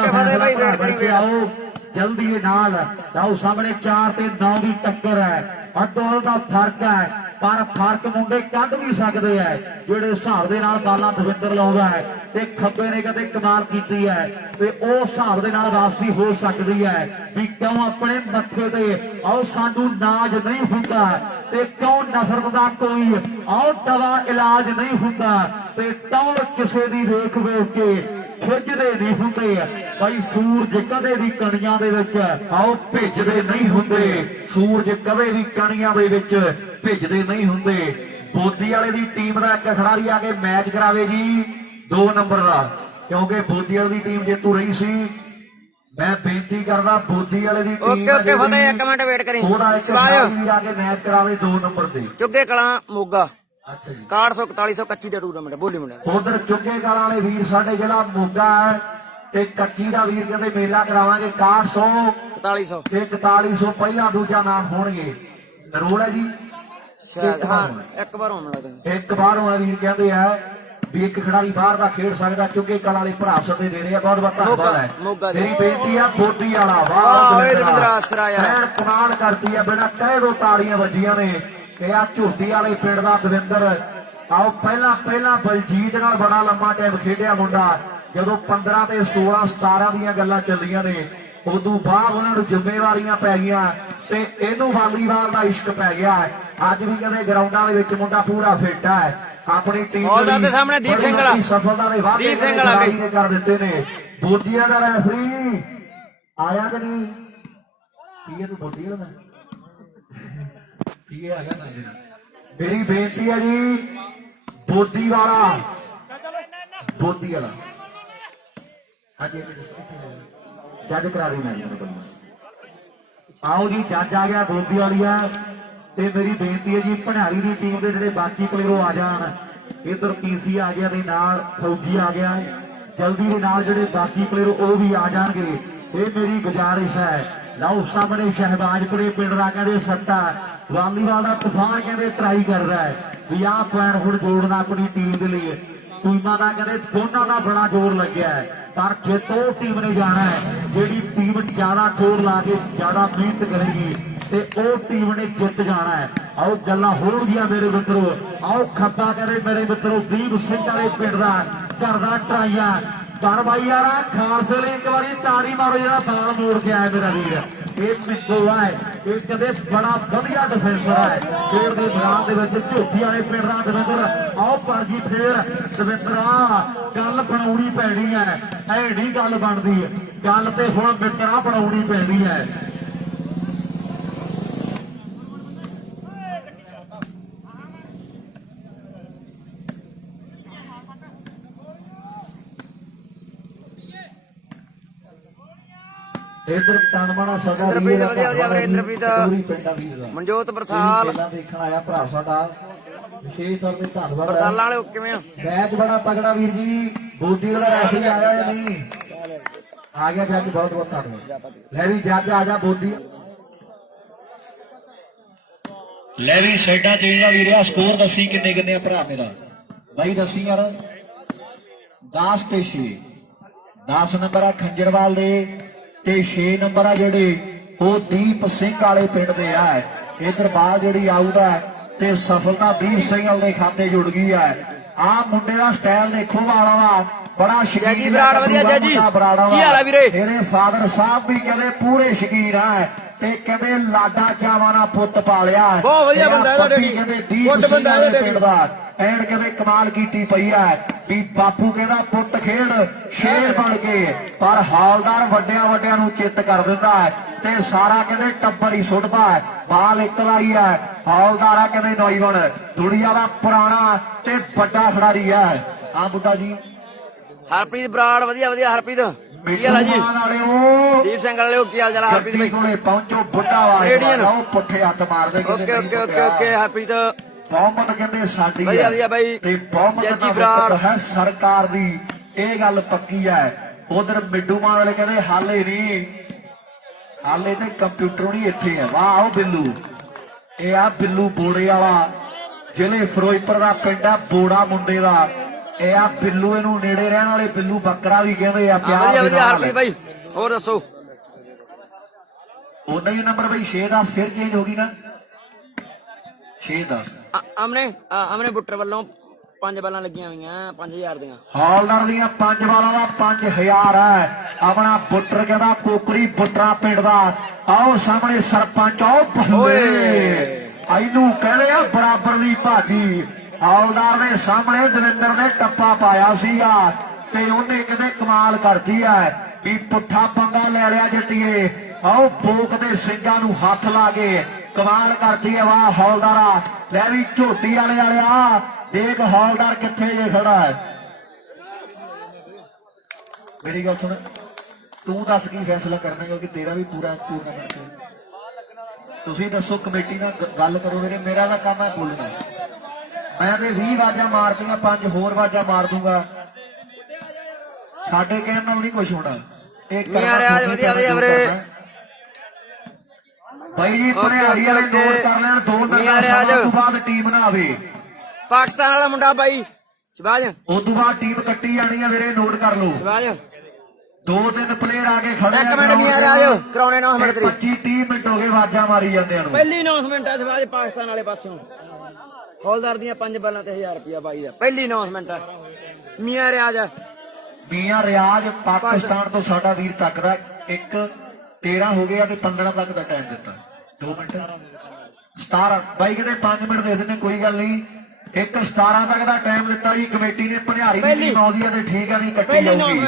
ਆਓ ਜਲਦੀ ਦੇ ਨਾਲ। ਆਓ ਸਾਹਮਣੇ 4 ਤੇ 9 ਦੀ ਟੱਕਰ ਹੈ। ਅੱਧੋ ਦਾ ਫਰਕ ਹੈ, ਪਰ ਫਰਕ ਮੁੰਡੇ ਕੱਢ ਵੀ ਸਕਦੇ ਆ ਜਿਹੜੇ ਹਿਸਾਬ ਦੇ ਨਾਲ ਬਾਲਾਂ ਦਵਿੰਦਰ ਲਾਉਂਦਾ ਹੈ। ਤੇ ਖੱਬੇ ਨੇ ਕਦੇ ਕਮਾਲ ਕੀਤੀ ਹੈ, ਤੇ ਉਹ ਹਿਸਾਬ ਦੇ ਨਾਲ ਵਾਪਸੀ ਹੋ ਸਕਦੀ ਹੈ ਵੀ ਕਿਉਂ ਆਪਣੇ ਮੱਥੇ ਤੇ ਆਓ ਸਾਨੂੰ ਨਾਜ ਨਹੀਂ ਹੁੰਦਾ, ਤੇ ਕਿਉਂ ਨਫ਼ਰਤ ਦਾ ਕੋਈ ਆਓ ਦਵਾ ਇਲਾਜ ਨਹੀਂ ਹੁੰਦਾ, ਤੇ ਟੌਰ ਕਿਸੇ ਦੀ ਵੇਖ ਵੇਖ ਕੇ ਖਿੱਚਦੇ ਨਹੀਂ ਹੁੰਦੇ। ਭਾਈ ਸੂਰਜ ਕਦੇ ਵੀ ਕਣੀਆਂ ਦੇ ਵਿੱਚ ਆਓ ਭਿੱਜਦੇ ਨਹੀਂ ਹੁੰਦੇ। ਸੂਰਜ ਕਦੇ ਵੀ ਕਣੀਆਂ ਦੇ ਵਿੱਚ ਭਿੱਜਦੇ ਨਹੀਂ ਹੁੰਦੇ। ਬੋਦੀ ਵਾਲੇ ਦੀ ਟੀਮ ਦਾ ਇੱਕ ਖਿਡਾਰੀ ਆ ਕੇ ਮੈਚ ਕਰਾਵੇ ਜੀ 2 ਨੰਬਰ ਦਾ, ਕਿਉਂਕਿ ਬੋਦੀ ਵਾਲੀ ਦੀ ਟੀਮ ਜੇਤੂ ਰਹੀ ਸੀ। ਮੈਂ ਬੇਨਤੀ ਕਰਦਾ ਬੋਦੀ ਵਾਲੇ ਦੀ ਟੀਮ ਓਕੇ ਫਤਿਹ ਇੱਕ ਮਿੰਟ ਵੇਟ ਕਰੀ। ਸ਼ਿਵਾਜ ਆ ਕੇ ਮੈਚ ਕਰਾਵੇ 2 ਨੰਬਰ ਤੇ। ਚੁੱਗੇ ਕਲਾਂ ਮੋਗਾ। ਅੱਛਾ ਜੀ 6141 25 ਦਾ ਟੂਰਨਾਮੈਂਟ ਬੋਲੀ ਮੁੰਡਾ। ਉਧਰ ਚੁੱਗੇ ਕਾਲਾਂ ਵਾਲੇ ਵੀਰ ਸਾਡੇ ਜ਼ਿਲ੍ਹਾ ਮੋਗਾ ਹੈ, ਤੇ ਕੱਚੀ ਦਾ ਵੀਰ ਕਹਿੰਦੇ ਮੇਲਾ ਕਰਾਵਾਂਗੇ 6100 ਤੇ 4100 ਪਹਿਲਾ ਦੂਜਾ ਨਾਮ ਹੋਣਗੇ। ਨਰੋਲ ਹੈ ਜੀ ਸ਼ਾਇਦ ਹਾਂ ਇੱਕ ਵਾਰ ਹੋਣ ਲੱਗਦਾ। ਇੱਕ ਵਾਰ ਹੋਣਾ ਵੀਰ ਕਹਿੰਦੇ ਆ ਵੀ ਇੱਕ ਖਿਡਾਰੀ ਬਾਹਰ ਦਾ ਖੇਡ ਸਕਦਾ। ਚੁੱਗੇ ਕਾਲਾਂ ਵਾਲੇ ਭਰਾ ਸਦੇ ਦੇ ਰਹੇ ਆ। ਬਹੁਤ ਬਹੁਤ ਧੰਨਵਾਦ ਹੈ। ਮੇਰੀ ਬੇਨਤੀ ਆ ਬੋਦੀ ਵਾਲਾ ਵਾਹ ਕਮਾਲ ਕਰਦੀ ਆ, ਬਿਨਾਂ ਕਹੇ ਦੋ ਤਾੜੀਆਂ ਵੱਜੀਆਂ ਨੇ। ਤੇ ਆ ਝੋਟੀ ਵਾਲੇ ਪਿੰਡ ਦਾ ਦਵਿੰਦਰ ਆਓ ਪਹਿਲਾਂ ਬਲਜੀਤ ਨਾਲ ਬੜਾ ਲੰਮਾ ਟਾਈਮ ਖੇਡਿਆ ਮੁੰਡਾ। ਜਦੋਂ 15 ਤੇ 16 17 ਦੀਆਂ ਗੱਲਾਂ ਚੱਲੀਆਂ ਨੇ, ਉਦੋਂ ਬਾਅਦ ਉਹਨਾਂ ਨੂੰ ਜ਼ਿੰਮੇਵਾਰੀਆਂ ਪੈ ਗਈਆਂ, ਤੇ ਇਹਨੂੰ ਵਾਲੀਬਾਲ ਦਾ ਇਸ਼ਕ ਪੈ ਗਿਆ। ਅੱਜ ਵੀ ਕਹਿੰਦੇ ਗਰਾਊਂਡਾਂ ਦੇ ਵਿੱਚ ਮੁੰਡਾ ਪੂਰਾ ਫਿੱਟ ਹੈ। ਆਪਣੀ ਟੀਮ ਦੇ ਸਾਹਮਣੇ ਦੀਪ ਸਿੰਘ ਵਾਲਾ ਸਫਲਤਾ ਦੇ ਵਾਅਦੇ ਕਰ ਦਿੱਤੇ ਨੇ। ਬੋਦੀਆਂ ਦਾ ਰੈਫਰੀ ਆਇਆ ਕਿ ਨਹੀਂ? ਕੀ ਹੈ ਤੂੰ ਬੋਦੀ ਵਾਲਾ ਕੀ ਆ ਗਿਆ ਨਾ? ਮੇਰੀ ਬੇਨਤੀ ਹੈ ਜੀ ਬੋਦੀ ਵਾਲਾ ਹਾਂਜੀ ਜੱਜ ਕਰਾ ਰਹੀ ਮੈਂ। ਆਓ ਜੀ ਜੱਜ ਆ ਗਿਆ ਬੋਦੀ ਵਾਲੀਆ। ਤੇ ਮੇਰੀ ਬੇਨਤੀ ਹੈ ਜੀ ਭਨਿਆਰੀ ਦੀ ਟੀਮ ਦੇ ਜਿਹੜੇ ਬਾਕੀ ਪਲੇਅਰ ਆ ਜਾਣ। ਇਧਰ ਪੀਸੀ ਆ ਗਿਆ ਤੇ ਨਾਲ ਫੌਜੀ ਆ ਗਿਆ। ਜਲਦੀ ਦੇ ਨਾਲ ਜਿਹੜੇ ਬਾਕੀ ਪਲੇਅਰ ਉਹ ਵੀ ਆ ਜਾਣਗੇ, ਇਹ ਮੇਰੀ ਗੁਜ਼ਾਰਿਸ਼ ਹੈ। ਲਓ ਸਾਹਮਣੇ ਸ਼ਹਿਬਾਜ਼ਪੁਰੇ ਪਿੰਡ ਦਾ ਕਹਿੰਦੇ ਸੱਤਾ ਵਾਲੀਬਾਲ ਦਾ ਤੂਫਾਨ ਕਹਿੰਦੇ ਟਰਾਈ ਕਰ ਰਿਹਾ ਹੈ ਵੀ ਆਹ ਪੁਆਇੰਟ ਹੁਣ ਜੋੜਨਾ ਆਪਣੀ ਟੀਮ ਦੇ ਲਈ। ਟੀਮਾਂ ਦਾ ਕਹਿੰਦੇ ਦੋਨਾਂ ਦਾ ਬੜਾ ਜ਼ੋਰ ਲੱਗਿਆ ਹੈ, ਪਰ ਜਿੱਤੋ ਟੀਮ ਨੇ ਜਾਣਾ ਹੈ ਜਿਹੜੀ ਟੀਮ ਜ਼ਿਆਦਾ ਜ਼ੋਰ ਲਾ ਕੇ ਜ਼ਿਆਦਾ ਮਿਹਨਤ ਕਰੇਗੀ, ਤੇ ਉਹ ਟੀਮ ਨੇ ਜਿੱਤ ਜਾਣਾ ਹੈ। ਆਓ ਗੱਲਾਂ ਹੋਣਗੀਆਂ ਮੇਰੇ ਮਿੱਤਰੋ। ਆਓ ਖੱਬਾ ਕਹਿੰਦੇ ਮੇਰੇ ਮਿੱਤਰੋ ਦੀਪ ਸਿੰਘ ਵਾਲੇ ਪਿੰਡ ਦਾ ਕਰਦਾ ਟਰਾਈਆਂ ਪਰ ਬਾਈ ਯਾਰ ਖਾਲਸੇ ਲਈ ਇੱਕ ਵਾਰੀ ਤਾੜੀ ਮਾਰੋ ਜਿਹੜਾ ਬਾਲ ਮੋੜ ਕੇ ਆਇਆ ਮੇਰਾ ਵੀਰ। ਇਹ ਪਿੱਛੋਂ ਹੈ, ਇਹ ਕਹਿੰਦੇ ਬੜਾ ਵਧੀਆ ਡਿਫੈਂਸਰ ਹੈ ਖੇਡ ਦੇ ਮੈਦਾਨ ਦੇ ਵਿੱਚ। ਝੋਟੀ ਵਾਲੇ ਪਿੰਡ ਦਾ ਦਵਿੰਦਰ ਆਓ ਪਰ ਜੀ ਫੇਰ ਦਵਿੰਦਰ ਗੱਲ ਬਣਾਉਣੀ ਪੈਣੀ ਹੈ। ਐ ਨਹੀਂ ਗੱਲ ਬਣਦੀ, ਗੱਲ ਤੇ ਹੁਣ ਮਿੱਤਰਾ ਬਣਾਉਣੀ ਪੈਣੀ ਹੈ। ਇਧਰ ਤਨਮਣਾ ਸਾਡਾ ਇੰਦਰਪ੍ਰੀਤ ਵਧੀਆ ਵਧੀਆ ਵੀਰੇ ਇੰਦਰਪ੍ਰੀਤ ਪਿੰਡਾਂ ਵੀਰ ਦਾ ਮਨਜੋਤ ਬਰਸਾਲ ਪਹਿਲਾਂ ਦੇਖਣ ਆਇਆ ਭਰਾ ਸਾਡਾ ਵਿਸ਼ੇਸ਼ ਤੌਰ ਤੇ ਧੰਨਵਾਦ ਹੈ। ਬਰਸਾਲਾਂ ਵਾਲੇ ਕਿਵੇਂ ਆ ਮੈਚ ਬੜਾ ਤਗੜਾ ਵੀਰ ਜੀ ਬੋਦੀ ਵਾਲਾ ਰੈਫਰੀ ਆਇਆ ਜਾਂ ਨਹੀਂ ਆ ਗਿਆ ਜੱਜ ਬਹੁਤ ਬਹੁਤ ਧੰਨਵਾਦ ਲੈ ਵੀ ਜੱਜ ਆ ਜਾ ਬੋਦੀ ਲੈ ਵੀ ਸਾਈਡਾਂ ਚੇਂਜ ਦਾ ਵੀਰਿਆ ਸਕੋਰ ਦੱਸੀ ਕਿੰਨੇ ਕਿੰਨੇ ਆ ਭਰਾ ਮੇਰਾ ਬਾਈ ਦੱਸੀ ਯਾਰ 10 ਤੇ 6 10 ਨੰਬਰ ਆ ਖੰਜਰਵਾਲ ਦੇ ਤੇ 6 ਨੰਬਰ ਆ ਜਿਹੜੇ ਉਹ ਦੀਪ ਸਿੰਘ ਵਾਲੇ ਪਿੰਡ ਦੇ ਆ ਇਧਰ ਬਾਲ ਜਿਹੜੀ ਆਊਟ ਹੈ ਤੇ ਸਫਲਤਾ ਦੀਪ ਸਿੰਘ ਵਾਲੇ ਦੇ ਖਾਤੇ ਜੁੜ ਗਈ ਹੈ ਆ ਮੁੰਡੇ ਦਾ ਸਟਾਈਲ ਦੇਖੋ ਵਾਲਾ ਵਾ ਬੜਾ ਸ਼ਕੀਨ ਜੈਜੀ ਬਰਾੜ ਵਧੀਆ ਜੈਜੀ ਕੀ ਹਾਲ ਆ ਵੀਰੇ ਇਹਦੇ ਫਾਦਰ ਸਾਹਿਬ ਵੀ ਕਹਿੰਦੇ ਪੂਰੇ ਸ਼ਕੀਨ ਆ ਤੇ ਕਹਿੰਦੇ ਲਾਡਾ ਚਾਵਾਂ ਨਾਲ ਪੁੱਤ ਪਾਲਿਆ ਬਹੁਤ ਵਧੀਆ ਬੰਦਾ ਇਹਦਾ ਡੈਡੀ ਕਹਿੰਦੇ ਦੀਪ ਸਿੰਘ ਵਾਲੇ ਪਿੰਡ ਦਾ ਐਨ ਕਹਿੰਦੇ ਕਮਾਲ ਕੀਤੀ ਪਈ ਆ ਵੀ ਬਾਪੂ ਕਹਿੰਦਾ ਪੁੱਤ ਖੇਡ ਸ਼ੇਰ ਬਣ ਕੇ ਪਰ ਹਾਲਦਾਰ ਵੱਡਿਆਂ ਵੱਡਿਆਂ ਨੂੰ ਚਿੱਤ ਕਰ ਦਿੰਦਾ ਹੈ ਤੇ ਸਾਰਾ ਕਹਿੰਦੇ ਟੱਬਰ ਹੀ ਸੁੱਟਦਾ ਹੈ ਬਾਲ ਇਕਲਾਈ ਹੈ ਹਾਲਦਾਰਾ ਕਹਿੰਦੇ ਨੌਜਵਾਨ ਦੁਨੀਆ ਦਾ ਪੁਰਾਣਾ ਤੇ ਵੱਡਾ ਖਿਡਾਰੀ ਹੈ ਆ ਬੁੱਢਾ ਜੀ ਹਰਪ੍ਰੀਤ ਬਰਾੜ ਵਧੀਆ ਵਧੀਆ ਹਰਪ੍ਰੀਤ ਕੀ ਹਾਲ ਆ ਜੀ ਦੀਪ ਸਿੰਘ ਵਾਲਿਓ ਕੀ ਹਾਲ ਚਾਲ ਹਰਪ੍ਰੀਤ ਭਾਈ ਕੋਲੇ ਪਹੁੰਚੋ ਬੁੱਢਾ ਵਾਲਾ ਉਹ ਪੁੱਠੇ ਹੱਥ ਮਾਰਦੇ okay okay okay okay Harpreet ਬਹੁਮਤ ਕਹਿੰਦੇ ਸਾਡੀ ਵਧੀਆ ਵਧੀਆ ਬਾਈ ਤੇ ਬਹੁਮਤ ਦਾ ਬਰਾੜ ਹੈ ਸਰਕਾਰ ਦੀ ਇਹ ਗੱਲ ਪੱਕੀ ਹੈ ਉਧਰ ਮਿੱਡੂਮਾਨ ਵਾਲੇ ਕਹਿੰਦੇ ਹਾਲੇ ਨਹੀਂ ਹਾਲੇ ਤੇ ਕੰਪਿਊਟਰ ਨਹੀਂ ਇੱਥੇ ਹੈ ਵਾਹ ਉਹ ਬਿੱਲੂ ਇਹ ਆ ਬਿੱਲੂ ਬੋੜੇ ਵਾਲਾ ਜ਼ਿਲ੍ਹੇ ਫਿਰੋਜ਼ਪੁਰ ਦਾ ਪਿੰਡ ਆ ਬੋੜਾ ਮੁੰਡੇ ਦਾ ਇਹ ਆ ਬਿੱਲੂ ਇਹਨੂੰ ਨੇੜੇ ਰਹਿਣ ਵਾਲੇ ਬਿੱਲੂ ਬੱਕਰਾ ਵੀ ਕਹਿੰਦੇ ਆ ਪਿਆਰ ਵਧੀਆ ਵਧੀਆ ਹਰਪ੍ਰੀਤ ਭਾਈ ਹੋਰ ਦੱਸੋ ਉਹਨਾਂ ਹੀ ਨੰਬਰ ਬਈ 6 ਦਾ ਫਿਰ ਚੇਂਜ ਹੋ ਗਈ ਨਾ 6-10 ਅਮਨੇ ਬੁੱਟਰ ਵੱਲੋਂ 5 ਬਾਲਾਂ ਲੱਗੀਆਂ ਹੋਈਆਂ 5000 ਦੀਆਂ ਹਾਲਦਾਰ ਦੀਆਂ 5 ਬਾਲਾਂ ਦਾ 5000 ਹੈ ਆਪਣਾ ਬੁੱਟਰ ਕਹਿੰਦਾ ਕੋਕਰੀ ਬੁੱਟਰਾ ਪਿੰਡ ਦਾ ਆਓ ਸਾਹਮਣੇ ਸਰਪੰਚ ਆਓ ਭੰਦੇ ਇਹਨੂੰ ਕਹਿੰਦੇ ਆ ਬਰਾਬਰ ਦੀ ਭਾਜੀ ਹਾਲਦਾਰ ਦੇ ਸਾਹਮਣੇ ਦਵਿੰਦਰ ਨੇ ਟੱਪਾ ਪਾਇਆ ਸੀਗਾ ਤੇ ਉਹਨੇ ਕਿਤੇ ਕਮਾਲ ਕਰਤੀ ਹੈ ਵੀ ਪੁੱਠਾ ਪੰਗਾ ਲੈ ਲਿਆ ਜੱਟੀਏ ਆਓ ਬੋਕ ਦੇ ਸਿੰਘਾਂ ਨੂੰ ਹੱਥ ਲਾ ਕੇ ਕਮਾਲ ਕਰਤੀ ਹੈ ਵਾਹ ਹੌਲਦਾਰਾ ਲੈ ਵੀ ਝੋਟੀ ਵਾਲਿਆ ਦੇਖ ਹੌਲਦਾਰ ਕਿੱਥੇ ਜੇ ਖੜਾ ਹੈ ਮੇਰੀ ਗੱਲ ਸੁਣ ਤੂੰ ਦੱਸ ਕੀ ਫੈਸਲਾ ਕਰਨਾ ਕਿਉਂਕਿ ਤੇਰਾ ਵੀ ਪੂਰਾ ਟੂਰਨਾਮੈਂਟ ਤੁਸੀਂ ਦੱਸੋ ਕਮੇਟੀ ਨਾਲ ਗੱਲ ਕਰੋ ਮੇਰਾ ਦਾ ਕੰਮ ਹੈ ਬੋਲਣਾ ਮੈਂ ਤੇ 20 ਵਾਜਾਂ ਮਾਰਦੀਆਂ 5 ਹੋਰ ਵਾਜਾਂ ਮਾਰ ਦੂੰਗਾ ਸਾਡੇ ਕਹਿਣ ਨਾਲ ਨਹੀਂ ਕੁਝ ਹੋਣਾ ਇਹ ਵਧੀਆ ਵਧੀਆ ਵੀਰੇ ਭਾਈ ਜੀ ਭਰਿਆੜੀ ਵਾਲੇ ਨੋਟ ਕਰ ਲੈਣ 2 ਮਿੰਟਾਂ ਤੋਂ ਬਾਅਦ ਟੀਮ ਨਾ ਆਵੇ ਪਾਕਿਸਤਾਨ ਵਾਲਾ ਮੁੰਡਾ ਬਾਈ ਸ਼ਬਾਜ ਉਸ ਤੋਂ ਬਾਅਦ ਟੀਮ ਕੱਟੀ ਜਾਣੀ ਆ ਵੀਰੇ ਨੋਟ ਕਰ ਲਓ ਸ਼ਬਾਜ 2-3 ਪਲੇਅਰ ਆ ਕੇ ਖੜੇ ਇੱਕ ਮਿੰਟ ਮੀਆਂ ਰਾਜ ਕਰਾਉਣੇ 9 ਮਿੰਟ ਤੇਰੀ 25-30 ਮਿੰਟ ਹੋ ਗਏ ਵਾਜਾਂ ਮਾਰੀ ਜਾਂਦਿਆਂ ਨੂੰ ਪਹਿਲੀ ਅਨਾਉਂਸਮੈਂਟ ਹੈ ਸ਼ਬਾਜ ਪਾਕਿਸਤਾਨ ਵਾਲੇ ਪਾਸਿਓਂ ਹੌਲਦਾਰ ਦੀਆਂ 5 ਬਾਲਾਂ ਤੇ 1000 ਰੁਪਿਆ ਬਾਈ ਦਾ ਪਹਿਲੀ ਅਨਾਉਂਸਮੈਂਟ ਹੈ ਮੀਆਂ ਰਿਆਜ਼ ਪਾਕਿਸਤਾਨ ਤੋਂ ਸਾਡਾ ਵੀਰ ਤੱਕਦਾ 13 ਹੋ ਗਿਆ ਤੇ 15 ਤੱਕ ਦਾ ਟਾਈਮ ਦਿੱਤਾ 2 ਮਿੰਟ 17 ਬਾਈ ਕਿਤੇ 5 ਮਿੰਟ ਦੇ ਦਿੰਦੇ ਕੋਈ ਗੱਲ ਨਹੀਂ 17 ਤੱਕ ਦਾ ਟਾਈਮ ਦਿੱਤਾ ਜੀ ਕਮੇਟੀ ਨੇ ਭਨਿਆਰੀ ਦੀ ਟੀਮ ਆਉਂਦੀ ਹੈ ਤੇ ਠੀਕ ਆ ਨਹੀਂ ਕੱਟੀ ਜਾਊਗੀ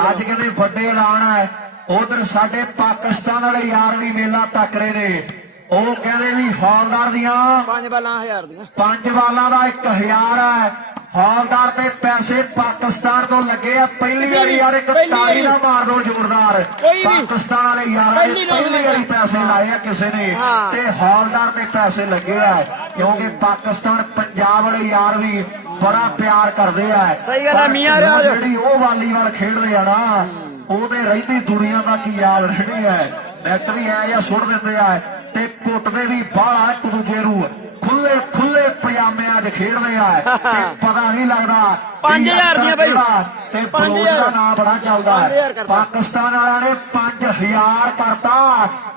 ਅੱਜ ਕਹਿੰਦੇ ਵੱਡੇ ਐਲਾਨ ਹੈ ਉਧਰ ਸਾਡੇ ਪਾਕਿਸਤਾਨ ਵਾਲੇ ਯਾਰ ਵੀ ਮੇਲਾ ਤੱਕ ਰਹੇ ਨੇ ਉਹ ਕਹਿੰਦੇ ਵੀ ਹੌਲਦਾਰ ਦੀਆਂ 5 ਬਾਲਾਂ 1000 ਦੀਆਂ 5 ਬਾਲਾਂ ਦਾ 1000 ਹੈ ਹੌਲਦਾਰ ਤੇ ਪੈਸੇ ਪਾਕਿਸਤਾਨ ਤੋਂ ਲੱਗੇ ਆ ਪਹਿਲੀ ਵਾਰੀ ਯਾਰ ਇੱਕ ਤਾਲੀ ਦਾ ਮਾਰ ਦੋ ਜ਼ੋਰਦਾਰ ਪਾਕਿਸਤਾਨ ਵਾਲੇ ਯਾਰਾਂ ਨੇ ਪਹਿਲੀ ਵਾਰੀ ਪੈਸੇ ਲਾਏ ਆ ਕਿਸੇ ਨੇ ਤੇ ਹੌਲਦਾਰ ਤੇ ਪੈਸੇ ਲੱਗੇ ਆ ਕਿਉਂਕਿ ਪਾਕਿਸਤਾਨ ਪੰਜਾਬ ਵਾਲੇ ਯਾਰ ਵੀ ਬੜਾ ਪਿਆਰ ਕਰਦੇ ਆ ਸਹੀ ਗੱਲ ਹੈ ਮੀਆਂ ਰਿਆਜ਼ ਜਿਹੜੀ ਉਹ ਵਾਲੀਬਾਲ ਖੇਡਦੇ ਆ ਨਾ ਉਹਦੇ ਰਹਿੰਦੀ ਦੁਨੀਆ ਦਾ ਕੀ ਯਾਦ ਰਹਿਣੀ ਹੈ ਨੈਟ ਵੀ ਐ ਜਾਂ ਸੁੱਟ ਦਿੰਦੇ ਆ ਤੇ ਕੁੱਟਦੇ ਵੀ ਬਾਹਲਾ ਇੱਕ ਦੂਜੇ ਨੂੰ ਖੁੱਲੇ ਪਜਾਮਿਆਂ 'ਚ ਖੇਡਦੇ ਆ ਤੇ ਪਤਾ ਨਹੀਂ ਲੱਗਦਾ 5000 ਦੀਆਂ ਬਈ ਤੇ 5000 ਦਾ ਨਾਮ ਬੜਾ ਚੱਲਦਾ ਪਾਕਿਸਤਾਨ ਵਾਲਿਆਂ ਨੇ 5000 ਕਰਤਾ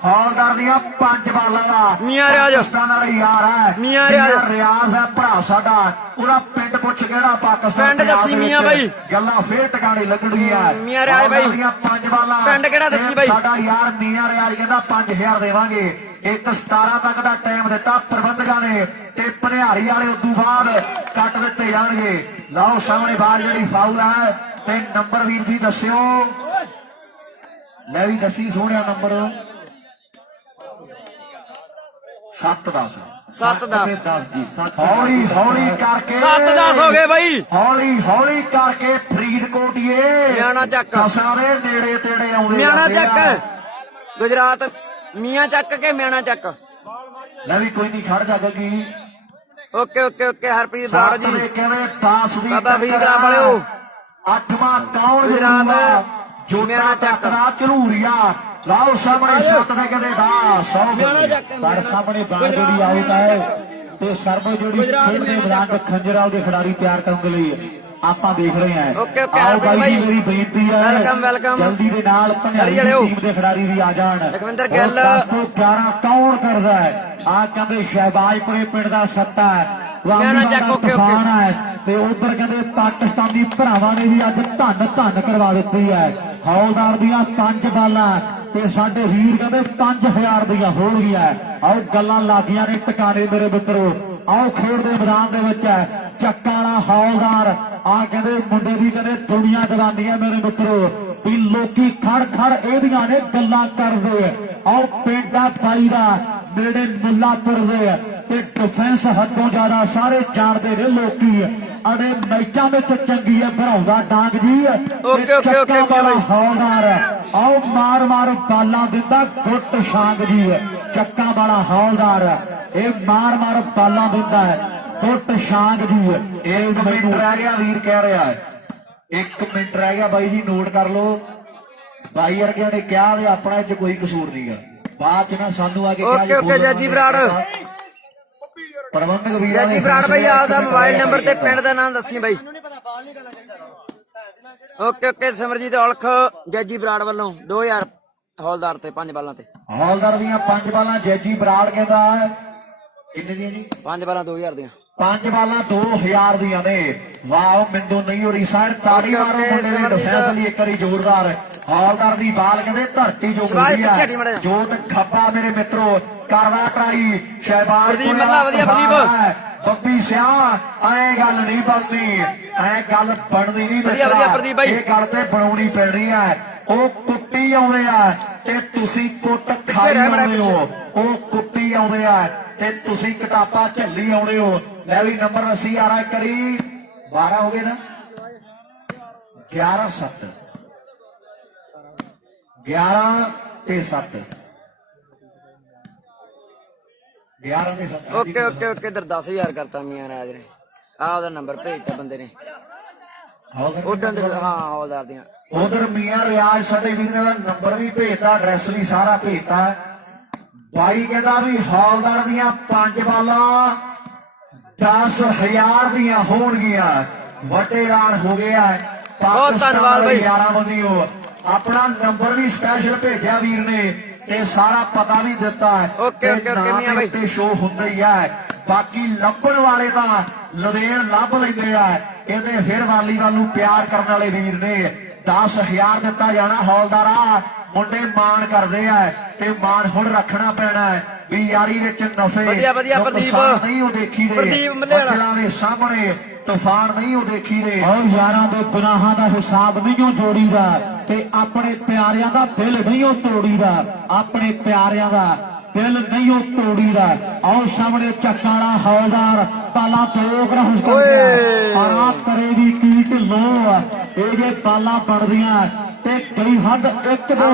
ਹੌਲਦਾਰ ਦੀਆਂ 5 ਬਾਲਾਂ ਦਾ ਮੀਆਂ ਰਿਆਜ਼ ਪਾਕਿਸਤਾਨ ਵਾਲੇ ਯਾਰ ਹੈ ਮੀਆਂ ਰਿਆਜ਼ ਹੈ ਭਰਾ ਸਾਡਾ ਉਹਦਾ ਪਿੰਡ ਪੁੱਛ ਕਿਹੜਾ ਪਾਕਿਸਤਾਨ ਪਿੰਡ ਦੱਸੀ ਮੀਆਂ ਬਾਈ ਗੱਲਾਂ ਫੇਰ ਟਿਕਾਣੇ ਲੱਗਣੀ ਆ ਮੀਆਂ ਰਿਆਜ਼ ਬਾਈ ਦੀਆਂ 5 ਬਾਲਾਂ ਪਿੰਡ ਕਿਹੜਾ ਦੱਸੀ ਬਾਈ ਸਾਡਾ ਯਾਰ ਮੀਆਂ ਰਿਆਜ਼ ਕਹਿੰਦਾ 5000 ਦੇਵਾਂਗੇ ਇੱਕ 17 ਤੱਕ ਦਾ ਟਾਈਮ ਦਿੱਤਾ ਪ੍ਰਬੰਧਕਾਂ ਨੇ ਤੇ ਭਨਿਆਰੀ ਵਾਲੇ ਉਦੋਂ ਬਾਅਦ ਕੱਟ ਦਿੱਤੇ ਜਾਣਗੇ ਲਓ ਸਾਹਮਣੇ ਬਾਹਰ ਜਿਹੜੀ ਫਾਉਲ ਹੈ ਤੇ ਨੰਬਰ ਵੀਰ ਜੀ ਦੱਸਿਓ ਲੈ ਵੀ ਦੱਸੀ ਸੋਹਣਿਆ ਨੰਬਰ 7-10 ਜੀ ਹੌਲੀ ਹੌਲੀ ਕਰਕੇ 7-10 ਹੋ ਗਏ ਬਾਈ ਹੌਲੀ ਹੌਲੀ ਕਰਕੇ ਫਰੀਦਕੋਟੀਏ ਮਿਆਣਾ ਚੱਕ ਸਾਰੇ ਨੇੜੇ ਤੇੜੇ ਆਉਂਦੇ ਮਿਆਣਾ ਚੱਕ ਗੁਜਰਾਤ ਮੀਆਂ ਚੱਕ ਕੇ ਮਿਆਣਾ ਚੱਕ। ਲੈ ਵੀ ਕੋਈ ਨਹੀਂ ਖੜ ਜਾ Gaggi. Okay okay okay Harpreet Brar ji ਕਹਿੰਦੇ 10 ਦੀ ਬਾਬਾ ਫਰੀਦ ਕਲਾ ਵਾਲਿਓ 8ਵਾਂ ਕੌਣ ਗੁਜਰਾਤ ਜੋ ਮਿਆਣਾ ਚੱਕ ਦਾ ਝਲੂਰੀਆ ਲਾਓ ਸਾਹਮਣੇ ਸੱਤ ਦੇ ਕਹਿੰਦੇ 10 ਮਿਆਣਾ ਚੱਕ ਪਰ ਸਾਹਮਣੇ ਬਾਲ ਜਿਹੜੀ ਆਊਟ ਹੈ ਤੇ ਸਰਵ ਜਿਹੜੀ ਖੇਡ ਦੇ ਮੈਦਾਨ ਖੰਜਰਾਲ ਦੇ ਖਿਡਾਰੀ ਤਿਆਰ ਕਰਨ ਦੇ ਲਈ ਆਪਾਂ ਦੇਖ ਰਹੇ ਹਾਂ। ਓਕੇ ਓਕੇ ਆਓ ਹਰਪ੍ਰੀਤ ਬਾਈ ਬਾਈ ਜੀ ਮੇਰੀ ਬੇਨਤੀ ਹੈ ਵੈਲਕਮ ਵੈਲਕਮ ਜਲਦੀ ਦੇ ਨਾਲ ਭੰਗਾਰੀ ਟੀਮ ਦੇ ਖਿਡਾਰੀ ਵੀ ਆ ਜਾਣ। ਲਖਵਿੰਦਰ ਗਿੱਲ 10 ਤੋਂ 11 ਕੌਣ ਕਰਦਾ ਹੈ ਆ ਕਹਿੰਦੇ ਸ਼ਹਿਬਾਜ਼ਪੁਰੇ ਪਿੰਡ ਦਾ ਸੱਤਾ ਹੈ ਮਿਆਣਾ ਚੱਕ ਓਕੇ ਤੂਫਾਨ ਹੈ ਤੇ ਉਧਰ ਕਹਿੰਦੇ ਪਾਕਿਸਤਾਨੀ ਭਰਾਵਾਂ ਨੇ ਵੀ ਅੱਜ ਧੰਨ ਧੰਨ ਕਰਵਾ ਦਿੱਤੀ ਹੈ। ਹੌਲਦਾਰ ਦੀਆਂ 5 ਬਾਲਾਂ ਤੇ ਸਾਡੇ ਵੀਰ ਕਹਿੰਦੇ 5000 ਦੀਆਂ ਹੋਣਗੀਆਂ। ਆਓ ਗੱਲਾਂ ਲੱਗੀਆਂ ਨੇ ਟਿਕਾਣੇ ਮੇਰੇ ਮਿੱਤਰੋ। ਆਓ ਖੇਡ ਦੇ ਮੈਦਾਨ ਦੇ ਵਿੱਚ ਚੱਕਾਂ ਵਾਲਾ ਹੌਲਦਾਰ ਆ ਕਹਿੰਦੇ ਮੁੰਡੇ ਦੀ ਕਹਿੰਦੇ ਦੁਨੀਆ ਜਵਾਨੀਆਂ ਮੇਰੇ ਮਿੱਤਰੋ ਵੀ ਲੋਕੀ ਖੜ ਖੜ ਇਹਦੀਆਂ ਨੇ ਗੱਲਾਂ ਕਰਦੇ। ਆਓ ਪਿੰਡਾ ਬਾਈ ਦਾ ਨੇੜੇ ਮੁੱਲਾਪੁਰ ਦੇ ਤੇ ਡਿਫੈਂਸ ਹੱਦੋਂ ਜ਼ਿਆਦਾ ਸਾਰੇ ਜਾਣਦੇ ਨੇ ਲੋਕੀ ਅੜੇ ਮੈਚਾਂ ਵਿੱਚ ਚੰਗੀ ਹੈ ਭਰਾਉਂਦਾ ਡਾਂਗ ਜੀ। ਓਕੇ ਓਕੇ ਓਕੇ ਵਾਲਾ ਹੌਲਦਾਰ ਆਓ ਮਾਰ ਮਾਰ ਬਾਲਾਂ ਦਿੰਦਾ ਗੁੱਟ ਸ਼ਾਂਗ ਜੀ। ਚੱਕਾਂ ਵਾਲਾ ਹੌਲਦਾਰ ਇਹ ਮਾਰ ਮਾਰ ਬਾਲਾਂ ਦਿੰਦਾ ਗੁੱਟ ਸ਼ਾਂਗ ਜੀ। ਇਹ ਮਿੰਟ ਰਹਿ ਗਿਆ ਵੀਰ ਕਹਿ ਰਿਹਾ ਹੈ 1 ਮਿੰਟ ਰਹਿ ਗਿਆ ਬਾਈ ਜੀ ਨੋਟ ਕਰ ਲਓ। ਬਾਈ ਵਰਗਿਆਂ ਨੇ ਕਿਹਾ ਵੀ ਆਪਣਾ ਚ ਕੋਈ ਕਸੂਰ ਨਹੀਂਗਾ ਬਾਅਦ ਚ ਨਾ ਸਾਨੂੰ ਆ ਕੇ ਓਕੇ ਓਕੇ ਜੱਜੀ ਬਰਾੜ ਪ੍ਰਬੰਧਕ ਵੀਰਾਂ ਜੱਜੀ ਬਰਾੜ ਬਾਈ ਆਪਦਾ ਮੋਬਾਈਲ ਨੰਬਰ ਤੇ ਪਿੰਡ ਦਾ ਨਾਮ ਦੱਸੀ ਬਾਈ। ਓਕੇ ਓਕੇ ਸਿਮਰਜੀਤ ਔਲਖ ਜੱਜੀ ਬਰਾੜ ਵੱਲੋਂ 2000 ਹੌਲਦਾਰ ਤੇ 5 ਬਾਲਾਂ ਤੇ ਹੌਲਦਾਰ ਦੀਆਂ 5 ਬਾਲਾਂ ਜੱਜੀ ਬਰਾੜ ਕਹਿੰਦਾ ਕਿੰਨੇ ਦੀਆਂ ਜੀ 5 ਬਾਲਾਂ 2000 ਦੀਆਂ 5 ਬਾਲਾਂ 2000 ਦੀਆਂ ਨੇ। ਵਾਓ ਮਿੰਦੂ ਨਹੀਂ ਹੋ ਰਹੀ ਸਾਈਡ ਤਾੜੀ ਮਾਰੋ ਮੁੰਡੇ ਦੀ ਡਿਫੈਂਸ ਲਈ ਇੱਕ ਵਾਰੀ ਜ਼ੋਰਦਾਰ। ਹੌਲਦਾਰ ਦੀ ਬਾਲ ਕਹਿੰਦੇ ਧਰਤੀ ਜੋ ਗਈ ਹੈ ਜੋਤ ਖੱਬਾ ਮੇਰੇ ਮਿੱਤਰੋ ਕਰਦਾ ਟਰਾਈ ਸ਼ਹਿਬਾਜ਼ ਪ੍ਰਦੀਪ ਮੱਲਾ ਵਧੀਆ ਪ੍ਰਦੀਪ ਬੱਬੀ ਸਿਆਹ ਐ ਗੱਲ ਨਹੀਂ ਬਣਦੀ ਐ ਗੱਲ ਬਣਦੀ ਨਹੀਂ ਵਧੀਆ ਵਧੀਆ ਪ੍ਰਦੀਪ ਬਾਈ ਇਹ ਗੱਲ ਤੇ ਬਣਾਉਣੀ ਪੈਣੀ ਹੈ। ਉਹ ਕੁੱਟੀ ਆਉਂਦੇ ਆ ਤੇ ਤੁਸੀਂ ਕੁੱਟ ਖਾਈ ਆਉਂਦੇ ਹੋ। ਉਹ ਕੁੱਟੀ ਆਉਂਦੇ ਆ ਤੇ ਤੁਸੀਂ ਕਿਤਾਬਾਂ ਝੱਲੀ ਆਉਂਦੇ ਹੋ। ਲੈ ਵੀ ਨੰਬਰ ਅਸੀਂ ਆ ਰਿਹਾ ਕਰੀ 12 ਹੋ ਗਏ ਨਾ 11-7 11 ਤੇ 7 11 ਤੇ 7 ਓਕੇ ਓਕੇ ਓਕੇ ਇਧਰ 10000 ਕਰਤਾ ਮੀਆਂ ਰਾਜ ਨੇ ਆ ਉਹਦਾ ਨੰਬਰ ਭੇਜਤਾ ਬੰਦੇ ਨੇ ਉਡਣ ਦੇ ਹਾਂ ਹੌਲਦਾਰ ਦੀਆਂ। ਉਧਰ ਮੀਆਂ ਰਿਆਜ਼ ਸਾਡੇ ਵੀਰ ਨੇ ਨੰਬਰ ਵੀ ਭੇਜਤਾ ਐਡਰੈਸ ਵੀ ਸਾਰਾ ਭੇਜਤਾ। ਬਾਈ ਕਹਿੰਦਾ ਵੀ ਹੌਲਦਾਰ ਦੀਆਂ 5 ਬਾਲਾਂ 10000 ਦੀਆਂ ਹੋਣਗੀਆਂ। ਵੱਡੇ ਐਲਾਨ ਹੋ ਗਿਆ ਬਹੁਤ ਧੰਨਵਾਦ ਬਾਈ 11 ਬੰਦਿਓ ਆਪਣਾ ਨੰਬਰ ਵੀ ਸਪੈਸ਼ਲ ਭੇਜਿਆ ਵੀਰ ਨੇ ਤੇ ਸਾਰਾ ਪਤਾ ਵੀ ਦਿੱਤਾ ਹੈ। ਓਕੇ ਓਕੇ ਓਕੇ ਮੀਆਂ ਬਾਈ ਤੇ ਸ਼ੋਅ ਹੁੰਦਾ ਹੀ ਹੈ। ਬਾਕੀ ਲੱਭਣ ਵਾਲੇ ਤਾਂ ਲਵੇਣ ਲੱਭ ਲੈਂਦੇ ਆ ਇਹਦੇ ਫਿਰ ਵਾਲੀਬਾਲ ਨੂੰ ਪਿਆਰ ਕਰਨ ਵਾਲੇ ਵੀਰ ਨੇ 10000 ਦਿੱਤਾ ਜਾਣਾ। ਹੌਲਦਾਰਾ ਮੁੰਡੇ ਮਾਣ ਕਰਦੇ ਆ ਤੇ ਮਾਣ ਹੁਣ ਰੱਖਣਾ ਪੈਣਾ ਹੈ ਵੀ ਯਾਰੀ ਵਿੱਚ ਨਫੇ ਵਧੀਆ ਵਧੀਆ ਪ੍ਰਦੀਪ ਨਹੀਂ ਉਹ ਦੇਖੀ ਦੇ ਪ੍ਰਦੀਪ ਮੱਲੇਵਾਲਾ ਦੇ ਸਾਹਮਣੇ ਤੂਫਾਨ ਨਹੀਂ ਉਹ ਦੇਖੀ ਦੇ। ਔਰ ਯਾਰਾਂ ਦੇ ਗੁਨਾਹਾਂ ਦਾ ਹਿਸਾਬ ਨਹੀਂ ਉਹ ਜੋੜੀਦਾ ਤੇ ਆਪਣੇ ਪਿਆਰਿਆਂ ਦਾ ਦਿਲ ਨਹੀਂ ਉਹ ਤੋੜੀਦਾ। ਆਪਣੇ ਪਿਆਰਿਆਂ ਦਾ ਦਿਲ ਨਹੀਂ ਉਹ ਤੋੜੀਦਾ। ਆਓ ਸਾਹਮਣੇ ਚੱਕਾਂ ਵਾਲਾ ਹੌਲਦਾਰ ਪਾਲਾ ਦੋ ਗ੍ਰਹਿ ਕਰਦਾ ਆਰਾ ਕਰੇ ਦੀ ਕੀ ਢਿੱਲੋ ਇਹ ਜੇ ਪਾਲਾ ਬਣਦੀਆਂ ਤੇ ਕਈ ਹੱਦ ਇੱਕ ਦੋ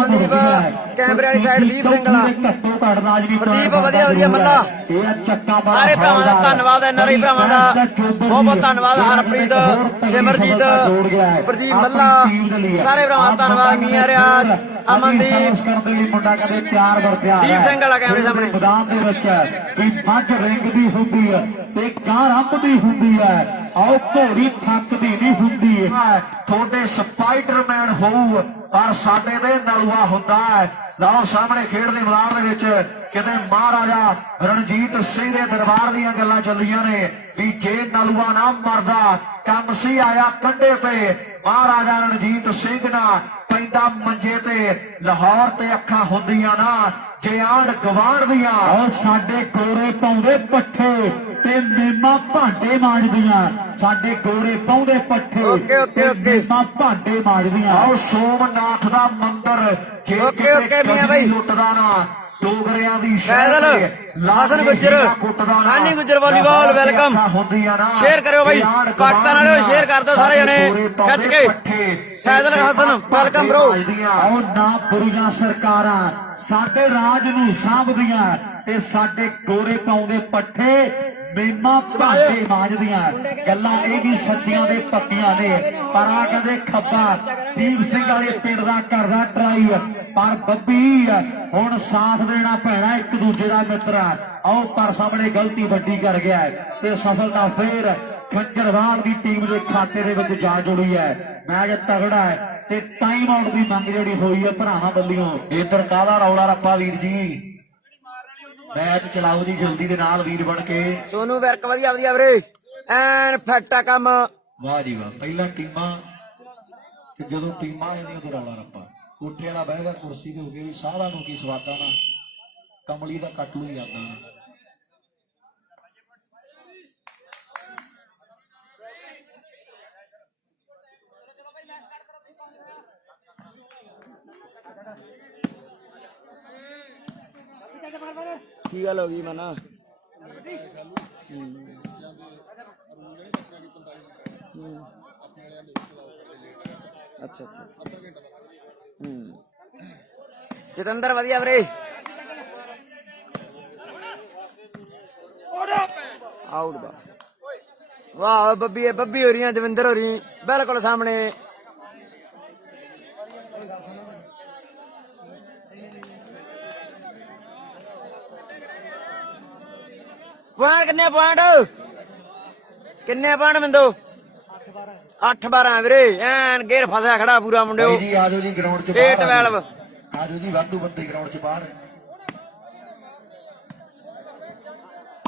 ਕੈਮਰੇ ਵਾਲੀ ਸਾਈਡ ਦੀਪ ਸਿੰਘ ਵਾਲਾ ਘੱਟੋ ਘੱਟ ਰਾਜਨੀ ਪ੍ਰਦੀਪ ਵਧੀਆ ਵਧੀਆ ਮੱਲਾ ਇਹ ਚੱਕਾ ਸਾਰੇ ਭਰਾਵਾਂ ਦਾ ਧੰਨਵਾਦ ਐਨਆਰਆਈ ਭਰਾਵਾਂ ਦਾ ਬਹੁਤ ਬਹੁਤ ਧੰਨਵਾਦ ਹਰਪ੍ਰੀਤ ਸਿਮਰਜੀਤ ਪ੍ਰਦੀਪ ਮੱਲਾ ਸਾਰੇ ਭਰਾਵਾਂ ਦਾ ਧੰਨਵਾਦ ਮੀਆਂ ਰਿਆਜ਼ ਅਮਨਦੀਪ ਕਰਨ ਦੇ ਲਈ ਮੁੰਡਾ ਕਹਿੰਦੇ ਪਿਆਰ ਵਰਤਿਆ ਦੀਪ ਸਿੰਘ ਵਾਲਾ ਕੈਮਰੇ ਸਾਹਮਣੇ ਮੈਦਾਨ ਦੇ ਵਿੱਚ ਕੀ ਮੱਝ ਰਿੰਗਦੀ ਹੁੰਦੀ ਹੈ ਤੇ ਕਾਂ ਰੱਬਦੀ ਹੁੰਦੀ ਹੈ। ਆਓ ਘੋੜੀ ਥੱਕਦੀ ਨਹੀਂ ਹੁੰਦੀ ਤੁਹਾਡੇ ਸਪਾਈਡਰਮੈਨ ਹੋਊ ਪਰ ਸਾਡੇ ਦੇ ਨਲੂਆ ਹੁੰਦਾ ਹੈ। ਲਓ ਸਾਹਮਣੇ ਖੇਡ ਦੇ ਮੈਦਾਨ ਦੇ ਵਿੱਚ ਕਿਤੇ ਮਹਾਰਾਜਾ ਰਣਜੀਤ ਸਿੰਘ ਦੇ ਦਰਬਾਰ ਦੀਆਂ ਗੱਲਾਂ ਚੱਲੀਆਂ ਨੇ ਵੀ ਜੇ ਨਲੂਆ ਨਾ ਮਰਦਾ ਕੰਮ ਸੀ ਆਇਆ ਕੰਢੇ ਤੇ ਮਹਾਰਾਜਾ ਰਣਜੀਤ ਸਿੰਘ ਨਾ ਪੈਂਦਾ ਮੰਜੇ ਤੇ ਲਾਹੌਰ ਤੇ ਅੱਖਾਂ ਹੁੰਦੀਆਂ ਨਾ ਜੇ ਆੜ ਗਵਾੜ ਦੀਆਂ ਔਰ ਸਾਡੇ ਗੋਰੇ ਪਾਉਂਦੇ ਪੱਠੇ ਤੇ ਮੇਮਾ ਭਾਂਡੇ ਮਾਂਜਦੀਆਂ ਸਾਡੇ ਗੋਰੇ ਪਾਉਂਦੇ ਪੱਠੇ ਤੇ ਮੇਮਾ ਭਾਂਡੇ ਮਾਂਜਦੀਆਂ। ਆਓ ਸੋਮਨਾਥ ਦਾ ਮੰਦਰ ਜੇ ਓਕੇ ਓਕੇ ਮੀਆਂ ਬਾਈ ਲੁੱਟਦਾ ਨਾ ਡੋਗਰਿਆਂ ਦੀ ਫੈਜ਼ਲ ਹਸਨ ਗੁੱਜਰ ਸਾਨੀ ਗੁੱਜਰ ਵਾਲੀਬਾਲ ਵੈਲਕਮ ਸ਼ੇਅਰ ਕਰਿਓ ਬਾਈ ਪਾਕਿਸਤਾਨ ਵਾਲਿਓ ਸ਼ੇਅਰ ਕਰ ਦਿਓ ਸਾਰੇ ਜਣੇ ਖਿੱਚ ਕੇ ਫੈਜ਼ਲ ਹਸਨ ਵੈਲਕਮ ਬ్రో ਉਹ ਨਾ ਬੁਰੀਆਂ ਸਰਕਾਰਾਂ ਸਾਡੇ ਰਾਜ ਨੂੰ ਸਾਂਭਦੀਆਂ ਤੇ ਸਾਡੇ ਗੋਰੇ ਪਾਉਂਦੇ ਪੱਠੇ ਮੇਮਾ ਭਾਂਡੇ ਮਾਂਜਦੀਆਂ ਗੱਲਾਂ ਇਹ ਵੀ ਸੱਚੀਆਂ ਦੇ ਪੱਕੀਆਂ ਨੇ ਪਰ ਆ ਕਦੇ ਖੱਬਾ ਦੀਪ ਸਿੰਘ ਵਾਲੇ ਪਿੰਡ ਦਾ ਕਰਦਾ ਟਰਾਈ ਪਰ ਬੱਬੀ ਹੁਣ ਸਾਥ ਦੇਣਾ ਪੈਣਾ ਇੱਕ ਦੂਜੇ ਦਾ ਮਿੱਤਰ ਆਓ ਪਰ ਸਾਹਮਣੇ ਗਲਤੀ ਵੱਡੀ ਕਰ ਗਿਆ ਤੇ ਸਫਲਤਾ ਫੇਰ ਖੰਜਰਵਾਲ ਦੀ ਟੀਮ ਦੇ ਖਾਤੇ ਦੇ ਵਿੱਚ ਜਾ ਜੁੜੀ ਹੈ ਮੈਚ ਤਗੜਾ ਹੈ ਤੇ ਟਾਈਮ ਆਊਟ ਦੀ ਮੰਗ ਜਿਹੜੀ ਹੋਈ ਹੈ ਭਰਾਵਾਂ ਵੱਲੋਂ ਇਧਰ ਕਾਹਦਾ ਰੌਲਾ ਰੱਪਾ ਵੀਰ ਜੀ ਮੈਚ ਚਲਾਓ ਜੀ ਜਲਦੀ ਦੇ ਨਾਲ ਵੀਰ ਬਣ ਕੇ ਸੋਨੂ ਵਰਕ ਵਧੀਆ ਵਧੀਆ ਵੀਰੇ ਐਨ ਫੱਟਾ ਕੰਮ ਵਾਹ ਜੀ ਵਾਹ ਪਹਿਲਾਂ ਟੀਮਾਂ ਤੇ ਜਦੋਂ ਟੀਮਾਂ ਆਉਂਦੀਆਂ ਉਦੋਂ ਰੌਲਾ ਰੱਪਾ ਕੋਠੇ ਵਾਲਾ ਬਹਿ ਗਿਆ ਕੁਰਸੀ ਤੇ ਹੋ ਕੇ ਵੀ ਸਾਰਾ ਨੂੰ ਕੀ ਸਵਾਦਾਂ ਨਾ ਕਮਲੀ ਦਾ ਕੱਟ ਲੂ ਜਾਂਦਾ ਕੀ ਗੱਲ ਹੋ ਗਈ ਮਨਾ ਅੱਛਾ ਅੱਛਾ ਜਤਿੰਦਰ ਵਧੀਆ ਵੀਰੇ ਆਊਟ ਬਾ ਵਾਹ ਬੱਬੀ ਹੋ ਰਹੀਆਂ ਦਵਿੰਦਰ ਹੋ ਰਹੀ ਬਿਲਕੁਲ ਸਾਹਮਣੇ ਪੁਆਇੰਟ ਕਿੰਨੇ ਪੁਆਇੰਟ ਮਿੰਦੋ 8-12 ਵੀਰੇ ਐਨ ਗੇਰ ਫਸਿਆ ਖੜਾ ਪੂਰਾ ਮੁੰਡਿਓ ਜੀ ਆਜੋ ਜੀ ਗਰਾਊਂਡ ਚ ਬਾਹਰ 8-12 ਆਜੋ ਜੀ ਵਾਧੂ ਬੰਦੇ ਗਰਾਊਂਡ ਚ ਬਾਹਰ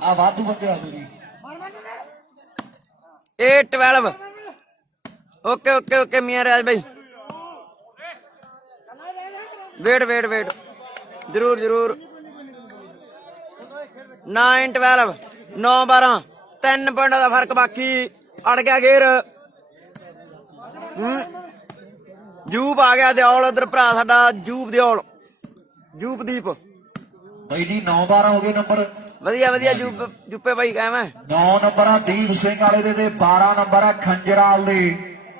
ਆ ਵਾਧੂ ਬੰਦੇ ਆਜੋ ਜੀ 8-12 ਓਕੇ ਮੀਆਂ ਰਾਜ ਭਾਈ ਵੇਟ ਜਰੂਰ 9-12 9-12 3 ਪੁਆਇੰਟਾਂ ਦਾ ਫਰਕ ਬਾਕੀ ਅੜ ਗਿਆ ਗੇਰ ਜੂਪ ਆ ਗਿਆ ਦਿਓਲ ਉਧਰ ਭਰਾ ਸਾਡਾ ਜੂਪਦੀਪ ਬਾਈ ਜੀ 9-12 ਹੋ ਗਏ ਨੰਬਰ ਵਧੀਆ ਜੂਪੇ ਬਾਈ ਕਾਇਮ ਹੈ 9 ਨੰਬਰ ਆ ਦੀਪ ਸਿੰਘ ਵਾਲੇ ਦੇ 12 ਨੰਬਰ ਆ ਖੰਜਰਾਲ ਦੇ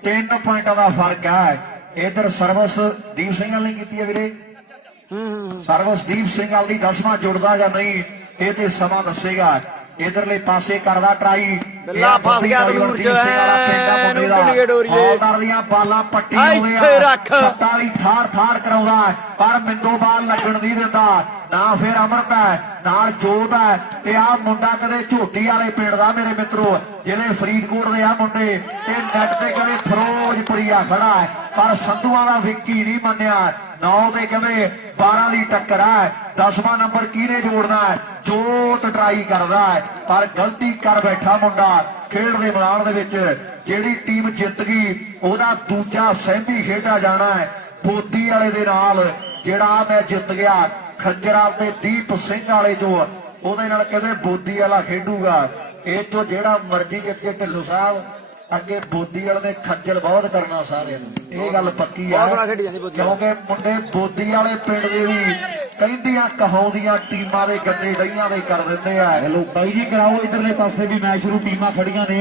3 ਪੁਆਇੰਟਾਂ ਦਾ ਫਰਕ ਹੈ ਇਧਰ ਸਰਵਿਸ ਦੀਪ ਸਿੰਘ ਵਾਲੇ ਨੇ ਕੀਤੀ ਹੈ ਵੀਰੇ ਸਰਵਿਸ ਦੀਪ ਸਿੰਘ ਵਾਲੇ ਦੀ 10ਵਾਂ ਜੁੜਦਾ ਜਾਂ ਨਹੀਂ ਇਹ ਤੇ ਸਮਾਂ ਦੱਸੇਗਾ ਇਧਰਲੇ ਪਾਸੇ ਕਰਦਾ ਟਰਾਈ ਬੱਲਾ ਫਸ ਗਿਆ ਦੂਰ ਚ ਹੌਲਦਾਰ ਦੀਆਂ ਬਾਲਾਂ ਪੱਟੀ ਹੋਵੇ ਸੱਤਾ ਵੀ ਠਾੜ ਕਰਾਉਂਦਾ ਪਰ ਮਿੰਦੋ ਬਾਲ ਲੱਗਣ ਨਹੀਂ ਦਿੰਦਾ ਨਾ ਫਿਰ ਅਮਰਤ ਹੈ ਨਾਲ ਜੋਤ ਹੈ ਤੇ ਆ ਮੁੰਡਾ ਕਦੇ ਝੋਟੀ ਵਾਲੇ ਪਿੰਡ ਦਾ ਮੇਰੇ ਮਿੱਤਰੋ ਜਿਹੜੇ ਫਰੀਦਕੋਟ ਦੇ ਆ ਮੁੰਡੇ ਤੇ ਨੈਟ ਤੇ ਕਦੇ ਫਿਰੋਜ਼ਪੁਰੀਆ ਖੜਾ ਹੈ ਪਰ ਸੰਧੂਆਂ ਦਾ ਵਿੱਕੀ ਨਹੀਂ ਮੰਨਿਆ 9 ਤੇ ਕਹਿੰਦੇ 12 ਦੀ ਟੱਕਰ ਹੈ 10ਵਾਂ ਨੰਬਰ ਕਿਹਨੇ ਜੋੜਨਾ ਹੈ ਜੋਤ ਟਰਾਈ ਕਰਦਾ ਹੈ ਪਰ ਗਲਤੀ ਕਰ ਬੈਠਾ ਮੁੰਡਾ ਖੇਡ ਦੇ ਮੈਦਾਨ ਦੇ ਵਿੱਚ ਜਿਹੜੀ ਟੀਮ ਜਿੱਤ ਗਈ ਉਹਦਾ ਦੂਜਾ ਸਹਿਮੀ ਖੇਡਿਆ ਜਾਣਾ ਹੈ ਬੋਦੀ ਵਾਲੇ ਦੇ ਨਾਲ ਜਿਹੜਾ ਮੈਚ ਜਿੱਤ ਗਿਆ ਖੰਜਰਾਂ ਤੇ ਦੀਪ ਸਿੰਘ ਵਾਲੇ ਜੋ ਉਹਦੇ ਨਾਲ ਕਹਿੰਦੇ ਬੋਦੀ ਵਾਲਾ ਖੇਡੂਗਾ ਇਹ ਤੋਂ ਜਿਹੜਾ ਮਰਜ਼ੀ ਜਿੱਤੇ ਢਿੱਲੋਂ ਸਾਹਿਬ ਅੱਗੇ ਬੋਦੀ ਵਾਲੇ ਨੇ ਖੱਜਲ ਬਹੁਤ ਕਰਨਾ ਸਾਰਿਆਂ ਨੂੰ ਇਹ ਗੱਲ ਪੱਕੀ ਆ ਕਿਉਂਕਿ ਮੁੰਡੇ ਬੋਦੀ ਵਾਲੇ ਪਿੰਡ ਦੇ ਵੀ ਕਹਿੰਦੀਆਂ ਕਹਾਉਂਦੀਆਂ ਟੀਮਾਂ ਦੇ ਗੱਦੇ ਡਈਆਂ ਦੇ ਕਰ ਦਿੰਦੇ ਆ ਹੈਲੋ ਬਾਈ ਜੀ ਕਰਾਓ ਇਧਰਲੇ ਪਾਸੇ ਵੀ ਮੈਚ ਸ਼ੁਰੂ ਟੀਮਾਂ ਖੜੀਆਂ ਨੇ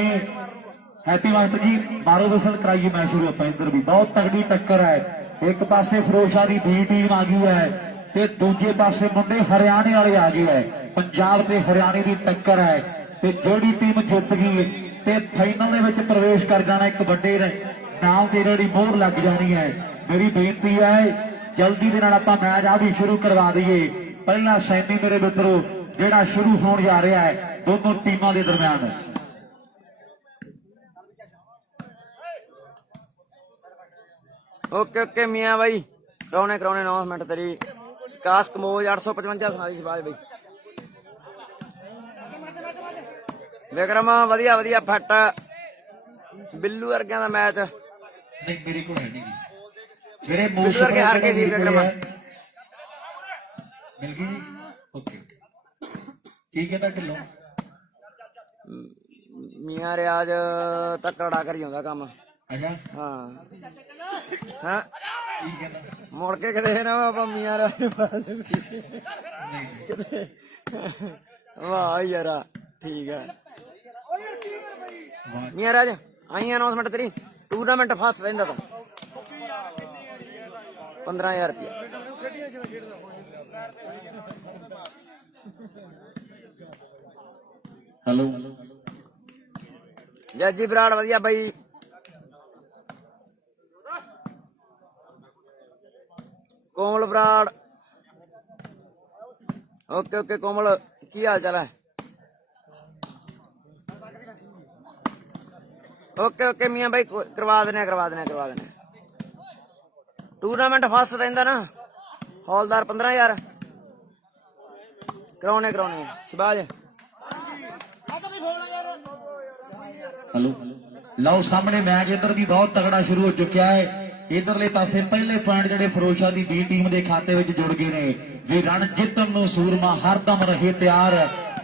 ਹੈਪੀ ਮਾਸਟਰ ਜੀ ਮਾਰੋ ਵਿਸਲ ਕਰਾਈਏ ਮੈਚ ਸ਼ੁਰੂ ਆਪਾਂ ਇੱਧਰ ਵੀ ਬਹੁਤ ਤਗੜੀ ਟੱਕਰ ਹੈ ਇੱਕ ਪਾਸੇ ਫਿਰੋਜ਼ਸ਼ਾਹ ਦੀ ਬੀ ਟੀਮ ਆ ਗਈ ਹੈ ਤੇ ਦੂਜੇ ਪਾਸੇ ਮੁੰਡੇ ਹਰਿਆਣੇ ਵਾਲੇ ਆ ਗਏ ਹੈ ਪੰਜਾਬ ਤੇ ਹਰਿਆਣੇ ਦੀ ਟੱਕਰ ਹੈ ਤੇ ਜਿਹੜੀ ਟੀਮ ਜਿੱਤ ਗਈ ਤੇ ਫਾਈਨਲ ਦੇ ਵਿੱਚ ਪ੍ਰਵੇਸ਼ ਕਰ ਜਾਣਾ ਇੱਕ ਵੱਡੇ ਨਾਮ ਤੇ ਜਿਹੜੀ ਮੋਹਰ ਲੱਗ ਜਾਣੀ ਹੈ ਮੇਰੀ ਬੇਨਤੀ ਹੈ ਜਲਦੀ ਦੇ ਨਾਲ ਆਪਾਂ ਮੈਚ ਆ ਵੀ ਸ਼ੁਰੂ ਕਰਵਾ ਦਈਏ ਪਹਿਲਾ ਸੈਮੀ ਮੇਰੇ ਮਿੱਤਰੋ ਜਿਹੜਾ ਸ਼ੁਰੂ ਹੋਣ ਜਾ ਰਿਹਾ ਹੈ ਦੋਨੋਂ ਟੀਮਾਂ ਦੇ ਦਰਮਿਆਨ ਓਕੇ ਮੀਆਂ ਬਾਈ ਕਰਾਉਣੇ 9 ਮਿੰਟ ਤੇਰੀ ਕਾਸ ਕਮੋਜ 855 ਸੁਣਾਈ ਸ਼ਬਾਜ ਬਾਈ ਵਿਕਰਮ ਵਧੀਆ ਫੱਟ ਬਿੱਲੂ ਵਰਗਿਆਂ ਦਾ ਮੈਚ ਨਹੀਂ ਮੇਰੇ ਕੋਲ ਹੈ ਨਹੀਂ ਮੇਰੇ ਮੋਸਟ ਵਰਗੇ ਹਾਰ ਕੇ ਜੀ ਵਿਕਰਮ ਮਿਲ ਗਈ ਜੀ ਓਕੇ ਕੀ ਕਹਿੰਦਾ ਢਿੱਲੋਂ ਮੀਆਂ ਰਿਆਜ ਤਕੜਾ ਕਰੀ ਆਉਂਦਾ ਕੰਮ ਅੱਛਾ ਹਾਂ ਮੁੜ ਕੇ ਕਿਤੇ ਨਾ ਆਪਾਂ ਮੀਆਂ ਰਾਜ ਕਿਤੇ ਵਾਹ ਯਾਰਾ ਠੀਕ ਆ ਮੀਆਂ ਰਾਜ ਆਈ ਅਨਾਉਂਸਮੈਂਟ ਤੇਰੀ ਟੂਰਨਾਮੈਂਟ ਫਸਟ ਰਹਿੰਦਾ ਤਾਂ 15000 ਰੁਪਇਆ ਹੈਲੋ ਜੱਜੀ ਬਰਾੜ ਵਧੀਆ ਬਾਈ ਕੋਮਲ ਬਰਾੜ ਓਕੇ ਓਕੇ ਕੋਮਲ ਕੀ ਹਾਲ ਚਾਲ ਹੈ ਓਕੇ ਓਕੇ ਮੀਆਂ ਬਾਈ ਕਰਵਾ ਦੇਣੇ ਟੂਰਨਾਮੈਂਟ ਫਸਟ ਰਹਿੰਦਾ ਨਾ ਹੌਲਦਾਰ 15000 ਕਰਾਉਣੇ ਸ਼ਬਾਜ हेलो ਲਓ ਸਾਹਮਣੇ ਮੈਚ ਇੱਧਰ ਵੀ ਬਹੁਤ ਤਗੜਾ ਸ਼ੁਰੂ ਹੋ ਚੁੱਕਿਆ ਹੈ ਇਧਰਲੇ ਪਾਸੇ ਪਹਿਲੇ ਪੁਆਇੰਟ ਜਿਹੜੇ ਫਿਰੋਜ਼ਸ਼ਾਹ ਦੀ B ਟੀਮ ਦੇ ਖਾਤੇ ਵਿੱਚ ਜੁੜ ਗਏ ਨੇ ਵੀ ਰਨ ਜਿੱਤਣ ਨੂੰ ਸੂਰਮਾ ਹਰਦਮ ਰਹੇ ਤਿਆਰ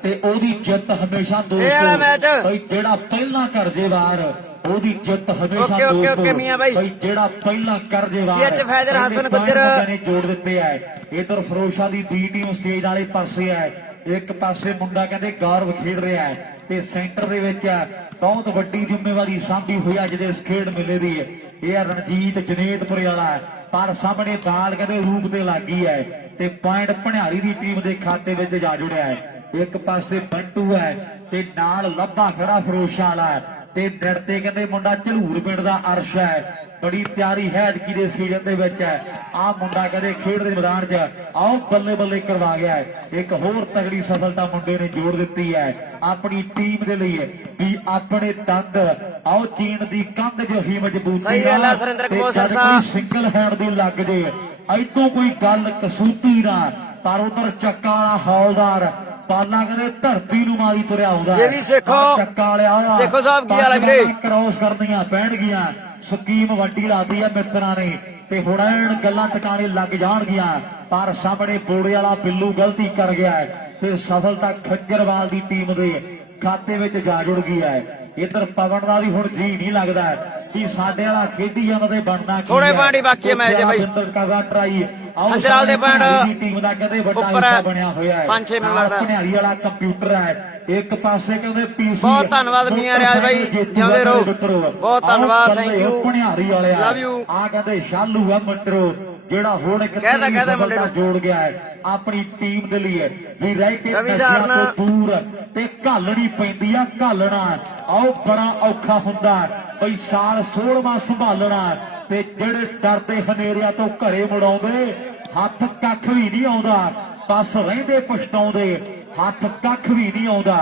ਤੇ ਉਹਦੀ ਜਿੱਤ ਹਮੇਸ਼ਾ ਦੋਸਤੋ ਬਈ ਜਿਹੜਾ ਪਹਿਲਾਂ ਕਰ ਜੇ ਵਾਰ ਉਹਦੀ ਜਿੱਤ ਹਮੇਸ਼ਾ ਦੋਸਤੋ ਬਈ ਜਿਹੜਾ ਪਹਿਲਾਂ ਕਰ ਜੇ ਵਾਰ ਸੀਐਚ ਫੈਜ਼ਰ ਹਸਨ ਗੁੱਜਰ ਨੇ ਜੋੜ ਦਿੱਤੇ ਹੈ ਇਧਰ ਫਿਰੋਜ਼ਸ਼ਾਹ ਦੀ B ਟੀਮ ਸਟੇਜ ਵਾਲੇ ਪਾਸੇ ਹੈ ਇੱਕ ਪਾਸੇ ਮੁੰਡਾ ਕਹਿੰਦੇ ਗੌਰਵ ਖੇਡ ਰਿਹਾ ਹੈ ਤੇ ਸੈਂਟਰ ਦੇ ਵਿੱਚ ਬਹੁਤ ਵੱਡੀ ਜ਼ਿੰਮੇਵਾਰੀ ਸਾਂਭੀ ਹੋਈ ਅੱਜ ਦੇ ਇਸ ਖੇਡ ਮੇਲੇ ਦੀ ਇਹ ਰਣਜੀਤ ਜਨੇਤਪੁਰੇ ਵਾਲਾ ਪਰ ਸਾਹਮਣੇ ਬਾਲ ਕਹਿੰਦੇ ਰੂਪ ਤੇ ਲੱਗੀ ਹੈ ਤੇ ਪੁਆਇੰਟ ਭਣਿਆਰੀ ਦੀ ਟੀਮ ਦੇ ਖਾਤੇ ਵਿੱਚ ਜਾ ਜੁੜਿਆ ਹੈ ਇੱਕ ਪਾਸੇ ਬੰਟੂ ਹੈ ਤੇ ਨਾਲ ਲੱਭਾ ਖੜਾ ਫਿਰੋਜ਼ਸ਼ਾਹ ਵਾਲਾ ਤੇ ਨੇੜ ਤੇ ਕਹਿੰਦੇ ਮੁੰਡਾ ਝਲੂਰ ਪਿੰਡ ਦਾ ਅਰਸ਼ ਹੈ ਬੜੀ ਤਿਆਰੀ ਹੈ ਐਤਕੀ ਦੇ ਸੀਜ਼ਨ ਦੇ ਵਿੱਚ ਆਹ ਮੁੰਡਾ ਕਹਿੰਦੇ ਖੇਡ ਦੇ ਮੈਦਾਨ 'ਚ ਆਓ ਬੱਲੇ ਬੱਲੇ ਕਰਵਾ ਗਿਆ ਇੱਕ ਹੋਰ ਤਗੜੀ ਸਫਲਤਾ ਮੁੰਡੇ ਨੇ ਜੋੜ ਦਿੱਤੀ ਹੈ ਆਪਣੀ ਟੀਮ ਦੇ ਲਈ ਵੀ ਆਪਣੇ ਦੰਦ ਆਓ ਚੀਨ ਦੀ ਕੰਧ ਜਿਹੀ ਮਜ਼ਬੂਤੀ ਨਾਲ ਸਿੰਗਲ ਹੈਂਡ ਦੀ ਲੱਗ ਜੇ ਐਦੋਂ ਕੋਈ ਗੱਲ ਕਸੂਤੀ ਨਾ ਪਰ ਉਧਰ ਚੱਕਾ ਵਾਲਾ ਹੌਲਦਾਰ ਪਾਲਾ ਕਹਿੰਦੇ ਧਰਤੀ ਨੂੰ ਮਾਰੀ ਤੁਰਿਆ ਆਉਂਦਾ ਇਹ ਵੀ ਚੱਕਾ ਵਾਲਿਆ ਸੇਖੋ ਸਾਹਿਬ ਕੀ ਹਾਲ ਹੈ ਵੀਰੇ ਕ੍ਰੋਸ ਕਰਨੀਆਂ ਪੈਣਗੀਆਂ ਸਕੀਮ ਵੱਡੀ ਲਾਦੀ ਆ ਮਿੱਤਰਾਂ ਨੇ ਤੇ ਹੁਣ ਐਨ ਗੱਲਾਂ ਟਿਕਾਣੇ ਲੱਗ ਜਾਣਗੀਆਂ ਪਰ ਸਾਹਮਣੇ ਬੋੜੇ ਵਾਲਾ ਬਿੱਲੂ ਗਲਤੀ ਕਰ ਗਿਆ ਤੇ ਸਫਲਤਾ ਖੱਜਰਵਾਲ ਦੀ ਟੀਮ ਦੇ ਖਾਤੇ ਵਿੱਚ ਜਾ ਜੁੜ ਗਈ ਹੈ ਇਧਰ ਪਵਨ ਦਾ ਵੀ ਹੁਣ ਜੀ ਨਹੀਂ ਲੱਗਦਾ ਕਿ ਸਾਡੇ ਵਾਲਾ ਖੇਡੀ ਉਹਨਾਂ ਦੇ ਬਣਨਾ ਥੋੜੇ ਪਾਣੀ ਬਾਕੀ ਹੈ ਮੈਚ ਦੇ ਬਾਈ ਟਰਾਈ ਖੰਜਰਾਲ ਦੇ ਪੁਆਇੰਟ ਟੀਮ ਦਾ ਕਹਿੰਦੇ ਵੱਡਾ ਹਿੱਸਾ ਬਣਿਆ ਹੋਇਆ ਹੈ 5-6 ਮਿੰਟ ਲੱਗਦਾ ਭਣਿਆਰੀ ਵਾਲਾ ਕੰਪਿਊਟਰ ਹੈ ਇੱਕ ਪਾਸੇ ਕਹਿੰਦੇ ਪੀਸੀ ਬਹੁਤ ਧੰਨਵਾਦ ਮੀਆਂ ਰਿਆਜ਼ ਬਾਈ ਜਿਉਂਦੇ ਰਹੋ ਬਹੁਤ ਧੰਨਵਾਦ ਥੈਂਕ ਯੂ ਭਣਿਆਰੀ ਵਾਲੇ ਲਵ ਯੂ ਆ ਕਹਿੰਦੇ ਸ਼ਾਲੂ ਆ ਮੰਟਰੋ ਜਿਹੜਾ ਹੁਣ ਇੱਕ ਕਹਿੰਦਾ ਮੁੰਡੇ ਨੂੰ ਜੋੜ ਗਿਆ ਹੈ ਆਪਣੀ ਟੀਮ ਦੇ ਲਈ ਵੀ ਰਹਿ ਕੇ ਨਸ਼ਿਆਂ ਤੋਂ ਦੂਰ ਤੇ ਘਾਲਣੀ ਪੈਂਦੀ ਆ ਘਾਲਣਾ ਆਓ ਬੜਾ ਔਖਾ ਹੁੰਦਾ ਬਈ ਸਾਲ 16ਵਾਂ ਸੰਭਾਲਣਾ ਤੇ ਜਿਹੜੇ ਡਰਦੇ ਹਨੇਰਿਆਂ ਤੋਂ ਘਰੇ ਮੁੜਾਉਂਦੇ ਹੱਥ ਕੱਖ ਵੀ ਨਹੀਂ ਆਉਂਦਾ ਬਸ ਰਹਿੰਦੇ ਪਛਤਾਉਂਦੇ ਹੱਥ ਕੱਖ ਵੀ ਨਹੀਂ ਆਉਂਦਾ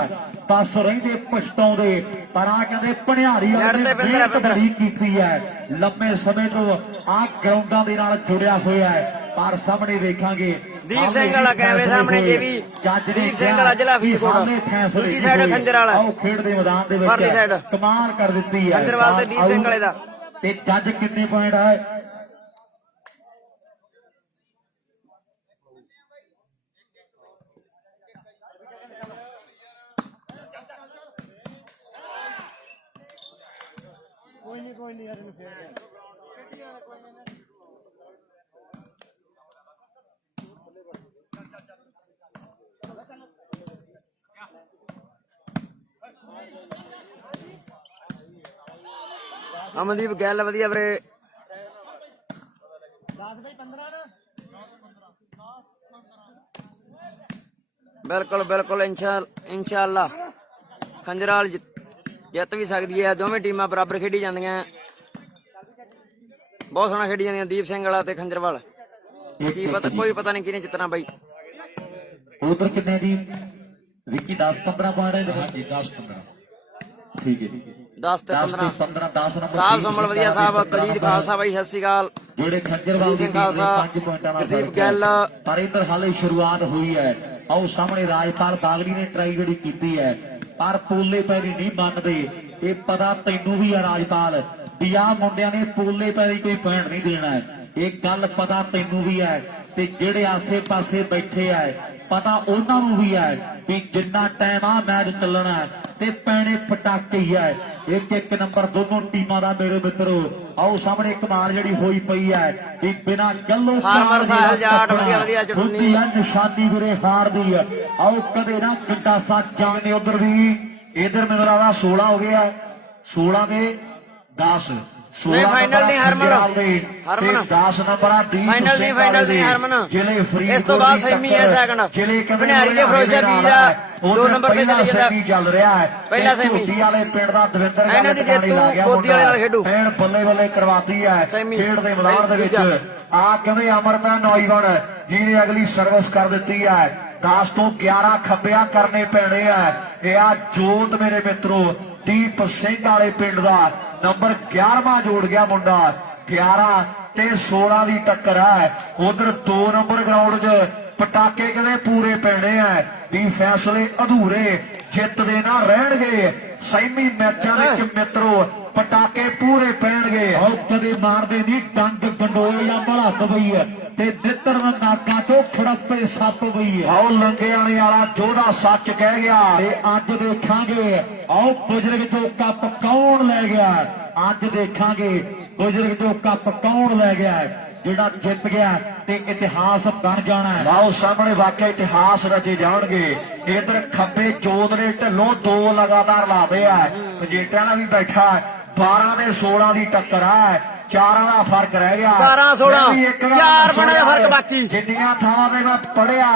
ਬਸ ਰਹਿੰਦੇ ਪਛਤਾਉਂਦੇ ਪਰ ਆ ਕਹਿੰਦੇ ਭਣਿਆਰੀ ਵਾਲੇ ਨੇ ਮਿਹਨਤ ਬੜੀ ਕੀਤੀ ਹੈ ਲੰਮੇ ਸਮੇਂ ਤੋਂ ਆ ਗਰਾਊਂਡਾਂ ਦੇ ਨਾਲ ਜੁੜਿਆ ਹੋਇਆ ਹੈ ਪਰ ਸਾਹਮਣੇ ਵੇਖਾਂਗੇ ਦੀਪ ਸਿੰਘ ਵਾਲਾ ਕੈਮਰੇ ਸਾਹਮਣੇ ਜੇ ਵੀ ਦੀਪ ਸਿੰਘ ਵਾਲਾ ਜ਼ਿਲ੍ਹਾ ਫਰੀਦਕੋਟ ਦੂਜੀ ਸਾਈਡ ਖੰਜਰ ਵਾਲਾ ਉਹ ਖੇਡ ਦੇ ਮੈਦਾਨ ਦੇ ਵਿੱਚ ਕਮਾਲ ਕਰ ਦਿੱਤੀ ਹੈ ਖੰਜਰਵਾਲ ਤੇ ਦੀਪ ਸਿੰਘ ਵਾਲੇ ਦਾ ਤੇ ਜੱਜ ਕਿੰਨੇ ਪੁਆਇੰਟ ਆਏ ਕੋਈ ਨਹੀਂ ਯਾਰ ਇਹਨੂੰ ਫੇਰ ਅਮਨਦੀਪ ਗੱਲ ਵਧੀਆ ਵੀਰੇ 10 ਬਈ 15 ਨਾ ਬਿਲਕੁਲ ਬਿਲਕੁਲ ਇਨਸ਼ਾਅੱਲਾ ਖੰਜਰਾਲ ਜਿੱਤ ਵੀ ਸਕਦੀ ਹੈ ਦੋਵੇਂ ਟੀਮਾਂ ਬਰਾਬਰ ਖੇਡੀ ਜਾਂਦੀਆਂ ਬਹੁਤ ਸੋਹਣਾ ਖੇਡੀ ਜਾਂਦੀਆਂ ਦੀਪ ਸਿੰਘ ਵਾਲਾ ਤੇ ਖੰਜਰਵਾਲ ਕੀ ਪਤਾ ਕੋਈ ਪਤਾ ਨਹੀਂ ਕਿਹਨੇ ਜਿੱਤਣਾ ਬਾਈ ਉਧਰ ਕਿੰਨੇ ਦੀ ਵਿੱਕੀ 10-15 ਪੁਆਇੰਟ ਹੈ ਹਾਂਜੀ 10-15 ਠੀਕ ਹੈ 10 ਤੇ 15 10 ਨੰਬਰ ਸਾਹਿਬ ਸੰਭਲ ਵਧੀਆ ਸਾਹਿਬ ਕਲੀਦ ਖਾਲਸਾ ਬਾਈ ਸਤਿ ਸ਼੍ਰੀ ਅਕਾਲ ਜਿਹੜੇ ਖੰਜਰਵਾਲ ਦੀ ਟੀਮ ਦੇ 5 ਪੁਆਇੰਟਾਂ ਨਾਲ ਦੀਪ ਗੱਲ ਪਰ ਇਧਰ ਹਾਲੇ ਸ਼ੁਰੂਆਤ ਹੋਈ ਹੈ ਆਓ ਸਾਹਮਣੇ ਰਾਜਪਾਲ ਬਾਗੜੀ ਨੇ ਟਰਾਈ ਜਿਹੜੀ ਕੀਤੀ ਹੈ ਪਰ ਪੋਲੇ ਪੈਰੀ ਨਹੀਂ ਮੰਨਦੇ ਇਹ ਪਤਾ ਤੈਨੂੰ ਵੀ ਆ ਰਾਜਪਾਲ ਵੀ ਆਹ ਮੁੰਡਿਆਂ ਨੇ ਪੋਲੇ ਪੈਰੀ ਕੋਈ ਪੁਆਇੰਟ ਨਹੀਂ ਦੇਣਾ ਇਹ ਗੱਲ ਪਤਾ ਤੈਨੂੰ ਵੀ ਹੈ ਤੇ ਜਿਹੜੇ ਆਸੇ ਪਾਸੇ ਬੈਠੇ ਆ ਪਤਾ ਉਹਨਾਂ ਨੂੰ ਵੀ ਹੈ ਵੀ ਜਿੰਨਾ ਟਾਈਮ ਆ ਮੈਚ ਚੱਲਣਾ ਤੇ ਪੈਣੇ ਪਟਾਕੇ ਹੀ ਹੈ ਇੱਕ ਨੰਬਰ ਦੋਨੋਂ ਟੀਮਾਂ ਦਾ ਮੇਰੇ ਮਿੱਤਰੋ। ਆਓ ਸਾਹਮਣੇ ਕਮਾਲ ਜਿਹੜੀ ਹੋਈ ਪਈ ਹੈ ਵੀ ਬਿਨਾਂ ਗੱਲੋਂ ਹਾਰਮਰ ਸਾਹਿਲ ਜਾਟ ਵਧੀਆ ਚੁੰਨੀ ਨਿਸ਼ਾਨੀ ਵੀਰੇ ਹਾਰ ਦੀ ਹੈ। ਆਓ ਕਦੇ ਨਾ ਕਿੱਡਾ ਸਾ ਜਾਣੇ ਉਧਰ ਵੀ ਇਧਰ ਮੈਨੂੰ ਲੱਗਦਾ 16 ਹੋ ਗਿਆ 16 ਦੇ 10 ਨਹੀਂ ਫਾਈਨਲ ਨਹੀਂ ਹਰਮਨ 10 ਨੰਬਰ ਆ ਦੀਪ ਫਾਈਨਲ ਨਹੀਂ ਫਾਈਨਲ ਨਹੀਂ ਹਰਮਨ ਜ਼ਿਲ੍ਹੇ ਫਰੀਦਕੋਟ ਇਸ ਤੋਂ ਬਾਅਦ ਸੈਮੀ ਹੈ ਸੈਕੰਡ ਬਨਿਆਰੀ ਦੇ ਫਰੋਜ਼ਾ ਵੀਰ 2 ਨੰਬਰ ਤੇ ਚਲੇ ਜਾਂਦਾ ਚੱਲ ਰਿਹਾ ਹੈ ਪਹਿਲਾ ਸੈਮੀ ਝੂਟੀ ਵਾਲੇ ਪਿੰਡ ਦਾ ਦਵਿੰਦਰ ਇਹਨਾਂ ਦੀ ਜੇਤੂ ਬੋਦੀ ਵਾਲੇ ਨਾਲ ਖੇਡੂ ਐਨ ਬੱਲੇ ਬੱਲੇ ਕਰਵਾਤੀ ਹੈ ਖੇਡ ਦੇ ਮੈਦਾਨ ਦੇ ਵਿੱਚ। ਆ ਕਹਿੰਦੇ ਅਮਰਤਾ ਨੌਜਵਾਨ ਜਿਹਨੇ ਅਗਲੀ ਸਰਵਿਸ ਕਰ ਦਿੱਤੀ ਹੈ 10 ਤੋਂ 11 ਖੱਬਿਆ ਕਰਨੇ ਪੈਣੇ ਆ। ਇਹ ਆ ਜੋਤ ਮੇਰੇ ਮਿੱਤਰੋ ਦੀਪ ਸਿੰਘ ਵਾਲੇ ਪਿੰਡ ਦਾ ਨੰਬਰ 11ਵਾਂ ਜੋੜ ਗਿਆ ਮੁੰਡਾ 11 ਤੇ 16 ਦੀ ਟੱਕਰ ਹੈ। ਉਧਰ 2 ਨੰਬਰ ਗਰਾਊਂਡ 'ਚ ਪਟਾਕੇ ਕਹਿੰਦੇ ਪੂਰੇ ਪੈਣੇ ਆ ਵੀ ਫੈਸਲੇ ਅਧੂਰੇ ਜਿੱਤ ਦੇ ਨਾ ਰਹਿਣਗੇ। ਸੈਮੀ ਮੈਚਾਂ ਵਿੱਚ ਮਿੱਤਰੋ ਪਟਾਕੇ ਪੂਰੇ ਪੈਣਗੇ। ਉਹ ਕਦੇ ਮਾਰਦੇ ਨਹੀਂ ਡੰਗ ਗੰਡੋਏ ਜਾਂ ਭਲੱਤ ਪਈ ਹੈ ਤੇ ਦਿੱਤਰ ਨਾਕਾਂ ਤੋਂ ਖੜੱਪੇ ਸੱਪ ਪਈ ਹੈ। ਆਓ ਲੰਗਿਆਣੇ ਵਾਲਾ ਜੋਧਾ ਸੱਚ ਕਹਿ ਗਿਆ ਤੇ ਅੱਜ ਦੇਖਾਂਗੇ ਆਓ ਬਜ਼ੁਰਗ ਤੋਂ ਕੱਪ ਕੌਣ ਲੈ ਗਿਆ। ਅੱਜ ਦੇਖਾਂਗੇ ਬਜ਼ੁਰਗ ਤੋਂ ਕੱਪ ਕੌਣ ਲੈ ਗਿਆ ਜਿਹੜਾ ਜਿੱਤ ਗਿਆ ਤੇ ਇਤਿਹਾਸ ਬਣ ਜਾਣਾ ਹੈ। ਆਓ ਸਾਹਮਣੇ ਵਾਕਿਆ ਇਤਿਹਾਸ ਰਚੇ ਜਾਣਗੇ। ਇਧਰ ਖੱਬੇ ਜੋਤ ਦੇ ਢਿੱਲੋਂ 2 ਲਗਾਤਾਰ ਲਾਦੇ ਆ ਜੇਟਿਆਂ ਨਾਲ ਵੀ ਬੈਠਾ 12 ਦੇ 16 ਦੀ ਟੱਕਰ ਆ 4 ਦਾ ਫਰਕ ਰਹਿ ਗਿਆ 12 16 4 ਬਣੇ ਦਾ ਫਰਕ ਬਾਕੀ ਜਿੰਨੀਆਂ ਥਾਵਾਂ ਤੇ ਮੈਂ ਪੜਿਆ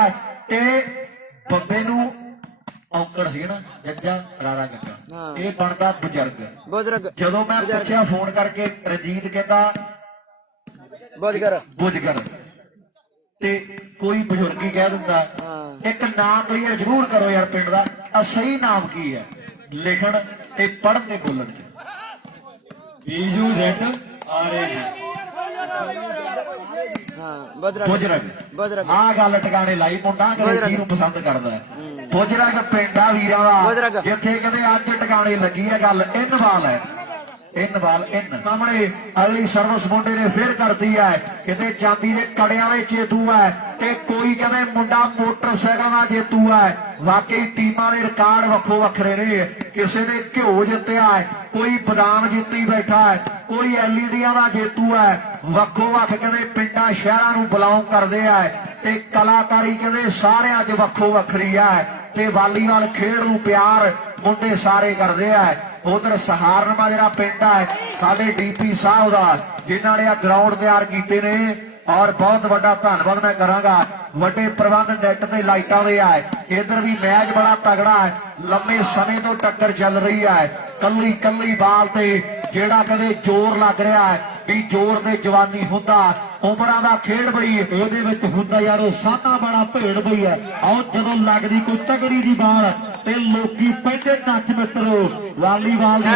ਤੇ ਬੰਬੇ ਨੂੰ ਔਕੜ ਸੀ ਨਾ ਜੱਜਾ ਰਾਰਾ ਗੱਗਾ ਇਹ ਬਣਦਾ ਬਜ਼ੁਰਗ। ਜਦੋਂ ਮੈਂ ਪੁੱਛਿਆ ਫੋਨ ਕਰਕੇ ਰਣਜੀਤ ਕਹਿੰਦਾ ਬੁਜ਼ਗਰ ਤੇ ਕੋਈ ਬਜ਼ੁਰਗ ਹੀ ਕਹਿ ਦਿੰਦਾ। ਇੱਕ ਨਾਮ ਕਲੀਅਰ ਜ਼ਰੂਰ ਕਰੋ ਯਾਰ ਪਿੰਡ ਦਾ ਸਹੀ ਨਾਮ ਕੀ ਹੈ ਲਿਖਣ ਤੇ ਪੜ੍ਹਨ ਤੇ ਬੋਲਣ ਚ। ਬੁਜ਼ਰਗ ਆ ਗੱਲ ਟਿਕਾਣੇ ਲਾਈ ਮੁੰਡਾ ਅੰਗਰੇਜ਼ੀ ਨੂੰ ਪਸੰਦ ਕਰਦਾ। ਬੁਜ਼ਰਗ ਪਿੰਡਾ ਵੀਰਾਂ ਦਾ ਜਿੱਥੇ ਕਹਿੰਦੇ ਅੱਜ ਟਿਕਾਣੇ ਲੱਗੀ ਹੈ ਗੱਲ ਇਨਵਾਲ ਹੈ ਸਾਹਮਣੇ ਅਗਲੀ ਸਰਵਿਸ ਮੁੰਡੇ ਨੇ ਫੇਰ ਕਰਦੀ ਹੈ ਕਿਤੇ ਚਾਂਦੀ ਦੇ ਕੜਿਆਂ ਦੇ ਜੇਤੂ ਹੈ ਤੇ ਕੋਈ ਕਹਿੰਦੇ ਮੁੰਡਾ ਮੋਟਰਸਾਈਕਲ ਦਾ ਜੇਤੂ ਹੈ। ਵਾਕਈ ਟੀਮਾਂ ਦੇ ਰਿਕਾਰਡ ਵੱਖੋ ਵੱਖਰੇ ਨੇ। ਕਿਸੇ ਨੇ ਘਿਓ ਜਿੱਤਿਆ ਹੈ ਕੋਈ ਬਦਾਮ ਜਿੱਤੀ ਬੈਠਾ ਹੈ ਕੋਈ ਐਲਈਡੀਆਂ ਦਾ ਜੇਤੂ ਹੈ। ਵੱਖੋ ਵੱਖ ਕਹਿੰਦੇ ਪਿੰਡਾਂ ਸ਼ਹਿਰਾਂ ਨੂੰ ਬਿਲੋਂਗ ਕਰਦੇ ਆ ਤੇ ਕਲਾਕਾਰੀ ਕਹਿੰਦੇ ਸਾਰਿਆਂ 'ਚ ਵੱਖੋ ਵੱਖਰੀ ਹੈ ਤੇ ਵਾਲੀਬਾਲ ਖੇਡ ਨੂੰ ਪਿਆਰ ਮੁੰਡੇ ਸਾਰੇ ਕਰਦੇ ਆ। ਉਧਰ ਸਹਾਰਨਪੁਰ ਜਿਹੜਾ ਪਿੰਡ ਹੈ ਸਾਡੇ ਡੀਪੀ ਸਾਹਿਬ ਦਾ ਜਿਨ੍ਹਾਂ ਨੇ ਆ ਗਰਾਊਂਡ ਤਿਆਰ ਕੀਤੇ ਨੇ ਔਰ ਬਹੁਤ ਵੱਡਾ ਧੰਨਵਾਦ ਮੈਂ ਕਰਾਂਗਾ। ਵੱਡੇ ਪ੍ਰਬੰਧ ਨੈਟ ਤੇ ਲਾਈਟਾਂ ਦੇ ਆ। ਇਧਰ ਵੀ ਮੈਚ ਬੜਾ ਤਗੜਾ ਹੈ ਲੰਮੇ ਸਮੇਂ ਤੋਂ ਟੱਕਰ ਚੱਲ ਰਹੀ ਹੈ ਕੱਲੀ ਬਾਲ ਤੇ ਜਿਹੜਾ ਕਦੇ ਜ਼ੋਰ ਲੱਗ ਰਿਹਾ ਹੈ ਵੀ ਜ਼ੋਰ ਤੇ ਜਵਾਨੀ ਹੁੰਦਾ ਉਮਰਾਂ ਦਾ ਖੇਡ ਬਈ ਉਹਦੇ ਵਿੱਚ ਹੁੰਦਾ ਯਾਰ ਉਹ ਸਾਨਾ ਬੜਾ ਭੇੜ ਬਈ ਹੈ। ਆਓ ਜਦੋਂ ਲੱਗਦੀ ਕੋਈ ਤਗੜੀ ਦੀ ਬਾਲ ਤੇ ਲੋਕੀ ਪੈਂਦੇ ਨੱਚ ਮਿੱਤਰੋ ਵਾਲੀਬਾਲ ਦੀ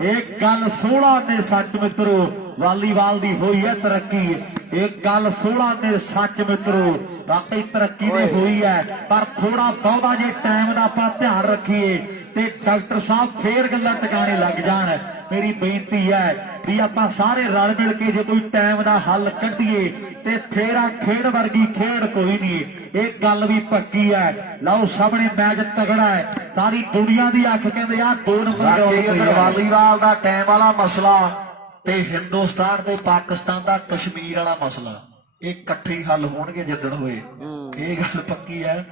ਇਹ ਗੱਲ 16 ਨੇ ਸੱਚ ਮਿੱਤਰੋ ਵਾਲੀਬਾਲ ਦੀ ਹੋਈ ਹੈ ਤਰੱਕੀ। ਇਹ ਗੱਲ 16 ਨੇ ਸੱਚ ਮਿੱਤਰੋ ਵਾਕਈ ਤਰੱਕੀ ਦੀ ਹੋਈ ਹੈ ਪਰ ਥੋੜਾ ਬਹੁਤਾ ਜੇ ਟਾਈਮ ਦਾ ਆਪਾਂ ਧਿਆਨ ਰੱਖੀਏ ਤੇ ਡਾਕਟਰ ਸਾਹਿਬ ਫੇਰ ਗੱਲਾਂ ਟਿਕਾਣੇ ਲੱਗ ਜਾਣ। ਮੇਰੀ ਬੇਨਤੀ ਹੈ ਵੀ ਆਪਾਂ ਸਾਰੇ ਰਲ ਮਿਲ ਕੇ ਜੇ ਕੋਈ ਟਾਈਮ ਦਾ ਹੱਲ ਕੱਢੀਏ ਤੇ ਫੇਰ ਆ ਖੇਡ ਵਰਗੀ ਖੇਡ ਕੋਈ ਨਹੀਂ। ਇਹ ਗੱਲ ਵੀ ਪੱਕੀ ਹੈ। ਲਓ ਸਾਹਮਣੇ ਮੈਚ ਤਗੜਾ ਹੈ ਸਾਰੀ ਦੁਨੀਆ ਦੀ ਅੱਖ ਕਹਿੰਦੇ ਆ 2 ਨੰਬਰ ਵਾਲੀਬਾਲ ਦਾ ਟਾਈਮ ਵਾਲਾ ਮਸਲਾ ਤੇ ਹਿੰਦੁਸਤਾਨ ਤੇ ਪਾਕਿਸਤਾਨ ਦਾ ਕਸ਼ਮੀਰ ਵਾਲਾ ਮਸਲਾ ਇਹ ਇਕੱਠੇ ਹੱਲ ਹੋਣਗੇ ਜਿੱਦਣ ਹੋਏ। ਇਹ ਗੱਲ ਪੱਕੀ ਹੈ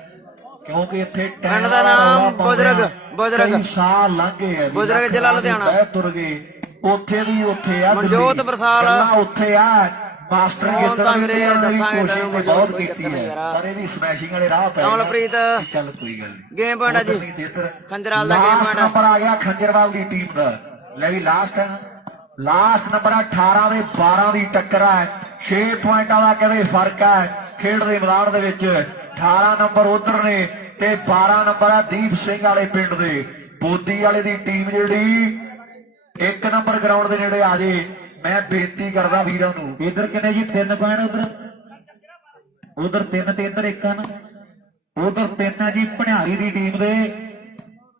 ਕਿਉਂਕਿ ਇੱਥੇ ਪਿੰਡ ਦਾ ਨਾਮ ਬੁਜ਼ਰਗ ਸਾਲ ਲੰਘੇ ਆ ਬੁਜ਼ਰਗ ਜ਼ਿਲ੍ਹਾ ਲੁਧਿਆਣਾ ਤੁਰ ਗਏ ਉੱਥੇ ਦੀ ਉੱਥੇ ਆ ਮਨਜੋਤ ਬਰਸਾਲ ਉੱਥੇ ਆ ਮਾਸਟਰ ਤਾਂ ਵੀਰੇ ਦੱਸਾਂਗੇ ਤੈਨੂੰ ਬਹੁਤ ਕੀਤੀ ਹੈ ਪਰ ਇਹਦੀ ਸਮੈਸ਼ਿੰਗ ਵਾਲੇ ਰਾਹ ਪੈ ਕਮਲਪ੍ਰੀਤ ਚੱਲ ਕੋਈ ਗੱਲ ਨਹੀਂ ਗੇਮ ਪੁਆਇੰਟ ਆ ਜੀ ਖੰਜਰਾਲ ਦਾ ਗੇਮ ਪੁਆਇੰਟ ਨੰਬਰ ਆ ਗਿਆ ਖੰਜਰਵਾਲ ਦੀ ਟੀਮ ਦਾ। ਲੈ ਵੀ ਲਾਸਟ ਹੈ ਲਾਸਟ ਨੰਬਰ 18 ਦੇ 12 ਦੀ ਟੱਕਰ ਹੈ 6 ਪੁਆਇੰਟਾਂ ਦਾ ਕਹਿੰਦੇ ਫਰਕ ਹੈ ਖੇਡ ਦੇ ਮੈਦਾਨ ਦੇ ਵਿੱਚ। 18 ਨੰਬਰ ਉਧਰ ਨੇ ਤੇ 12 ਨੰਬਰ ਆ ਦੀਪ ਸਿੰਘ ਵਾਲੇ ਪਿੰਡ ਦੇ ਬੋਦੀ ਵਾਲੇ ਦੀ ਟੀਮ ਜਿਹੜੀ 1 ਨੰਬਰ ਗਰਾਊਂਡ ਦੇ ਨੇੜੇ ਆ ਜੇ। ਮੈਂ ਬੇਨਤੀ ਕਰਦਾ ਵੀਰਾਂ ਨੂੰ ਇਧਰ ਕਿੰਨੇ ਜੀ 3 ਪੁਆਇੰਟ ਉਧਰ 3 ਤੇ ਇਧਰ 1 ਹਨ ਉਧਰ 3 ਆ ਜੀ ਭਣਿਆਰੀ ਦੀ ਟੀਮ ਦੇ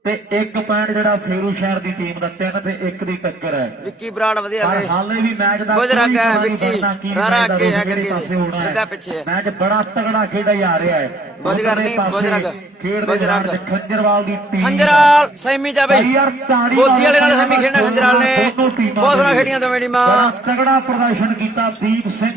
ਤੇ 1 ਪੁਆਇੰਟ ਜਿਹੜਾ ਫੇਰੂ ਸ਼ਹਿਰ ਦੀ ਟੀਮ ਦਾ 3 ਤੇ 1 ਦੀ ਟੱਕਰ ਹੈ। ਵਿੱਕੀ ਬਰਾੜ ਵਧੀਆ ਪਰ ਵੇ ਹਾਲੇ ਵੀ ਮੈਚ ਦਾ ਕੁਝ ਰੱਖ ਹੈ ਕੋਈ ਵਿੱਕੀ ਪਤਾ ਨਹੀਂ ਰਾਰਾ ਮੈਚ ਦਾ ਅੱਗੇ ਹੈ ਕਿਹੜੇ ਅੱਗੇ ਪਾਸੇ ਹੋਣਾ ਹੈ। ਸਿੱਧਾ ਪਿੱਛੇ ਹੈ ਮੈਚ ਬੜਾ ਤਗੜਾ ਖੇਡਿਆ ਜਾ ਰਿਹਾ ਹੈ। ਕੁਝ ਕਰ ਨਹੀਂ ਕੁਝ ਰੱਖ ਖੇਡ ਦੇ ਕੁਝ ਮੈਦਾਨ ਰੱਖ 'ਚ ਖੰਜਰਵਾਲ ਦੀ ਟੀਮ ਖੰਜਰਾਲ ਸੈਮੀ ਚ ਆ ਬਈ ਯਾਰ ਤਾੜੀ ਬੋਦੀ ਵਾਲੇ ਨਾਲ ਸੈਮੀ ਖੇਡਣਾ ਖੰਜਰਾਲ ਨੇ ਦੋਨੋਂ ਟੀਮਾਂ ਬਹੁਤ ਸੋਹਣਾ ਖੇਡੀਆਂ ਦੋਵੇਂ ਟੀਮਾਂ ਬੜਾ ਤਗੜਾ ਪ੍ਰਦਰਸ਼ਨ ਕੀਤਾ ਦੀਪ ਸਿੰਘ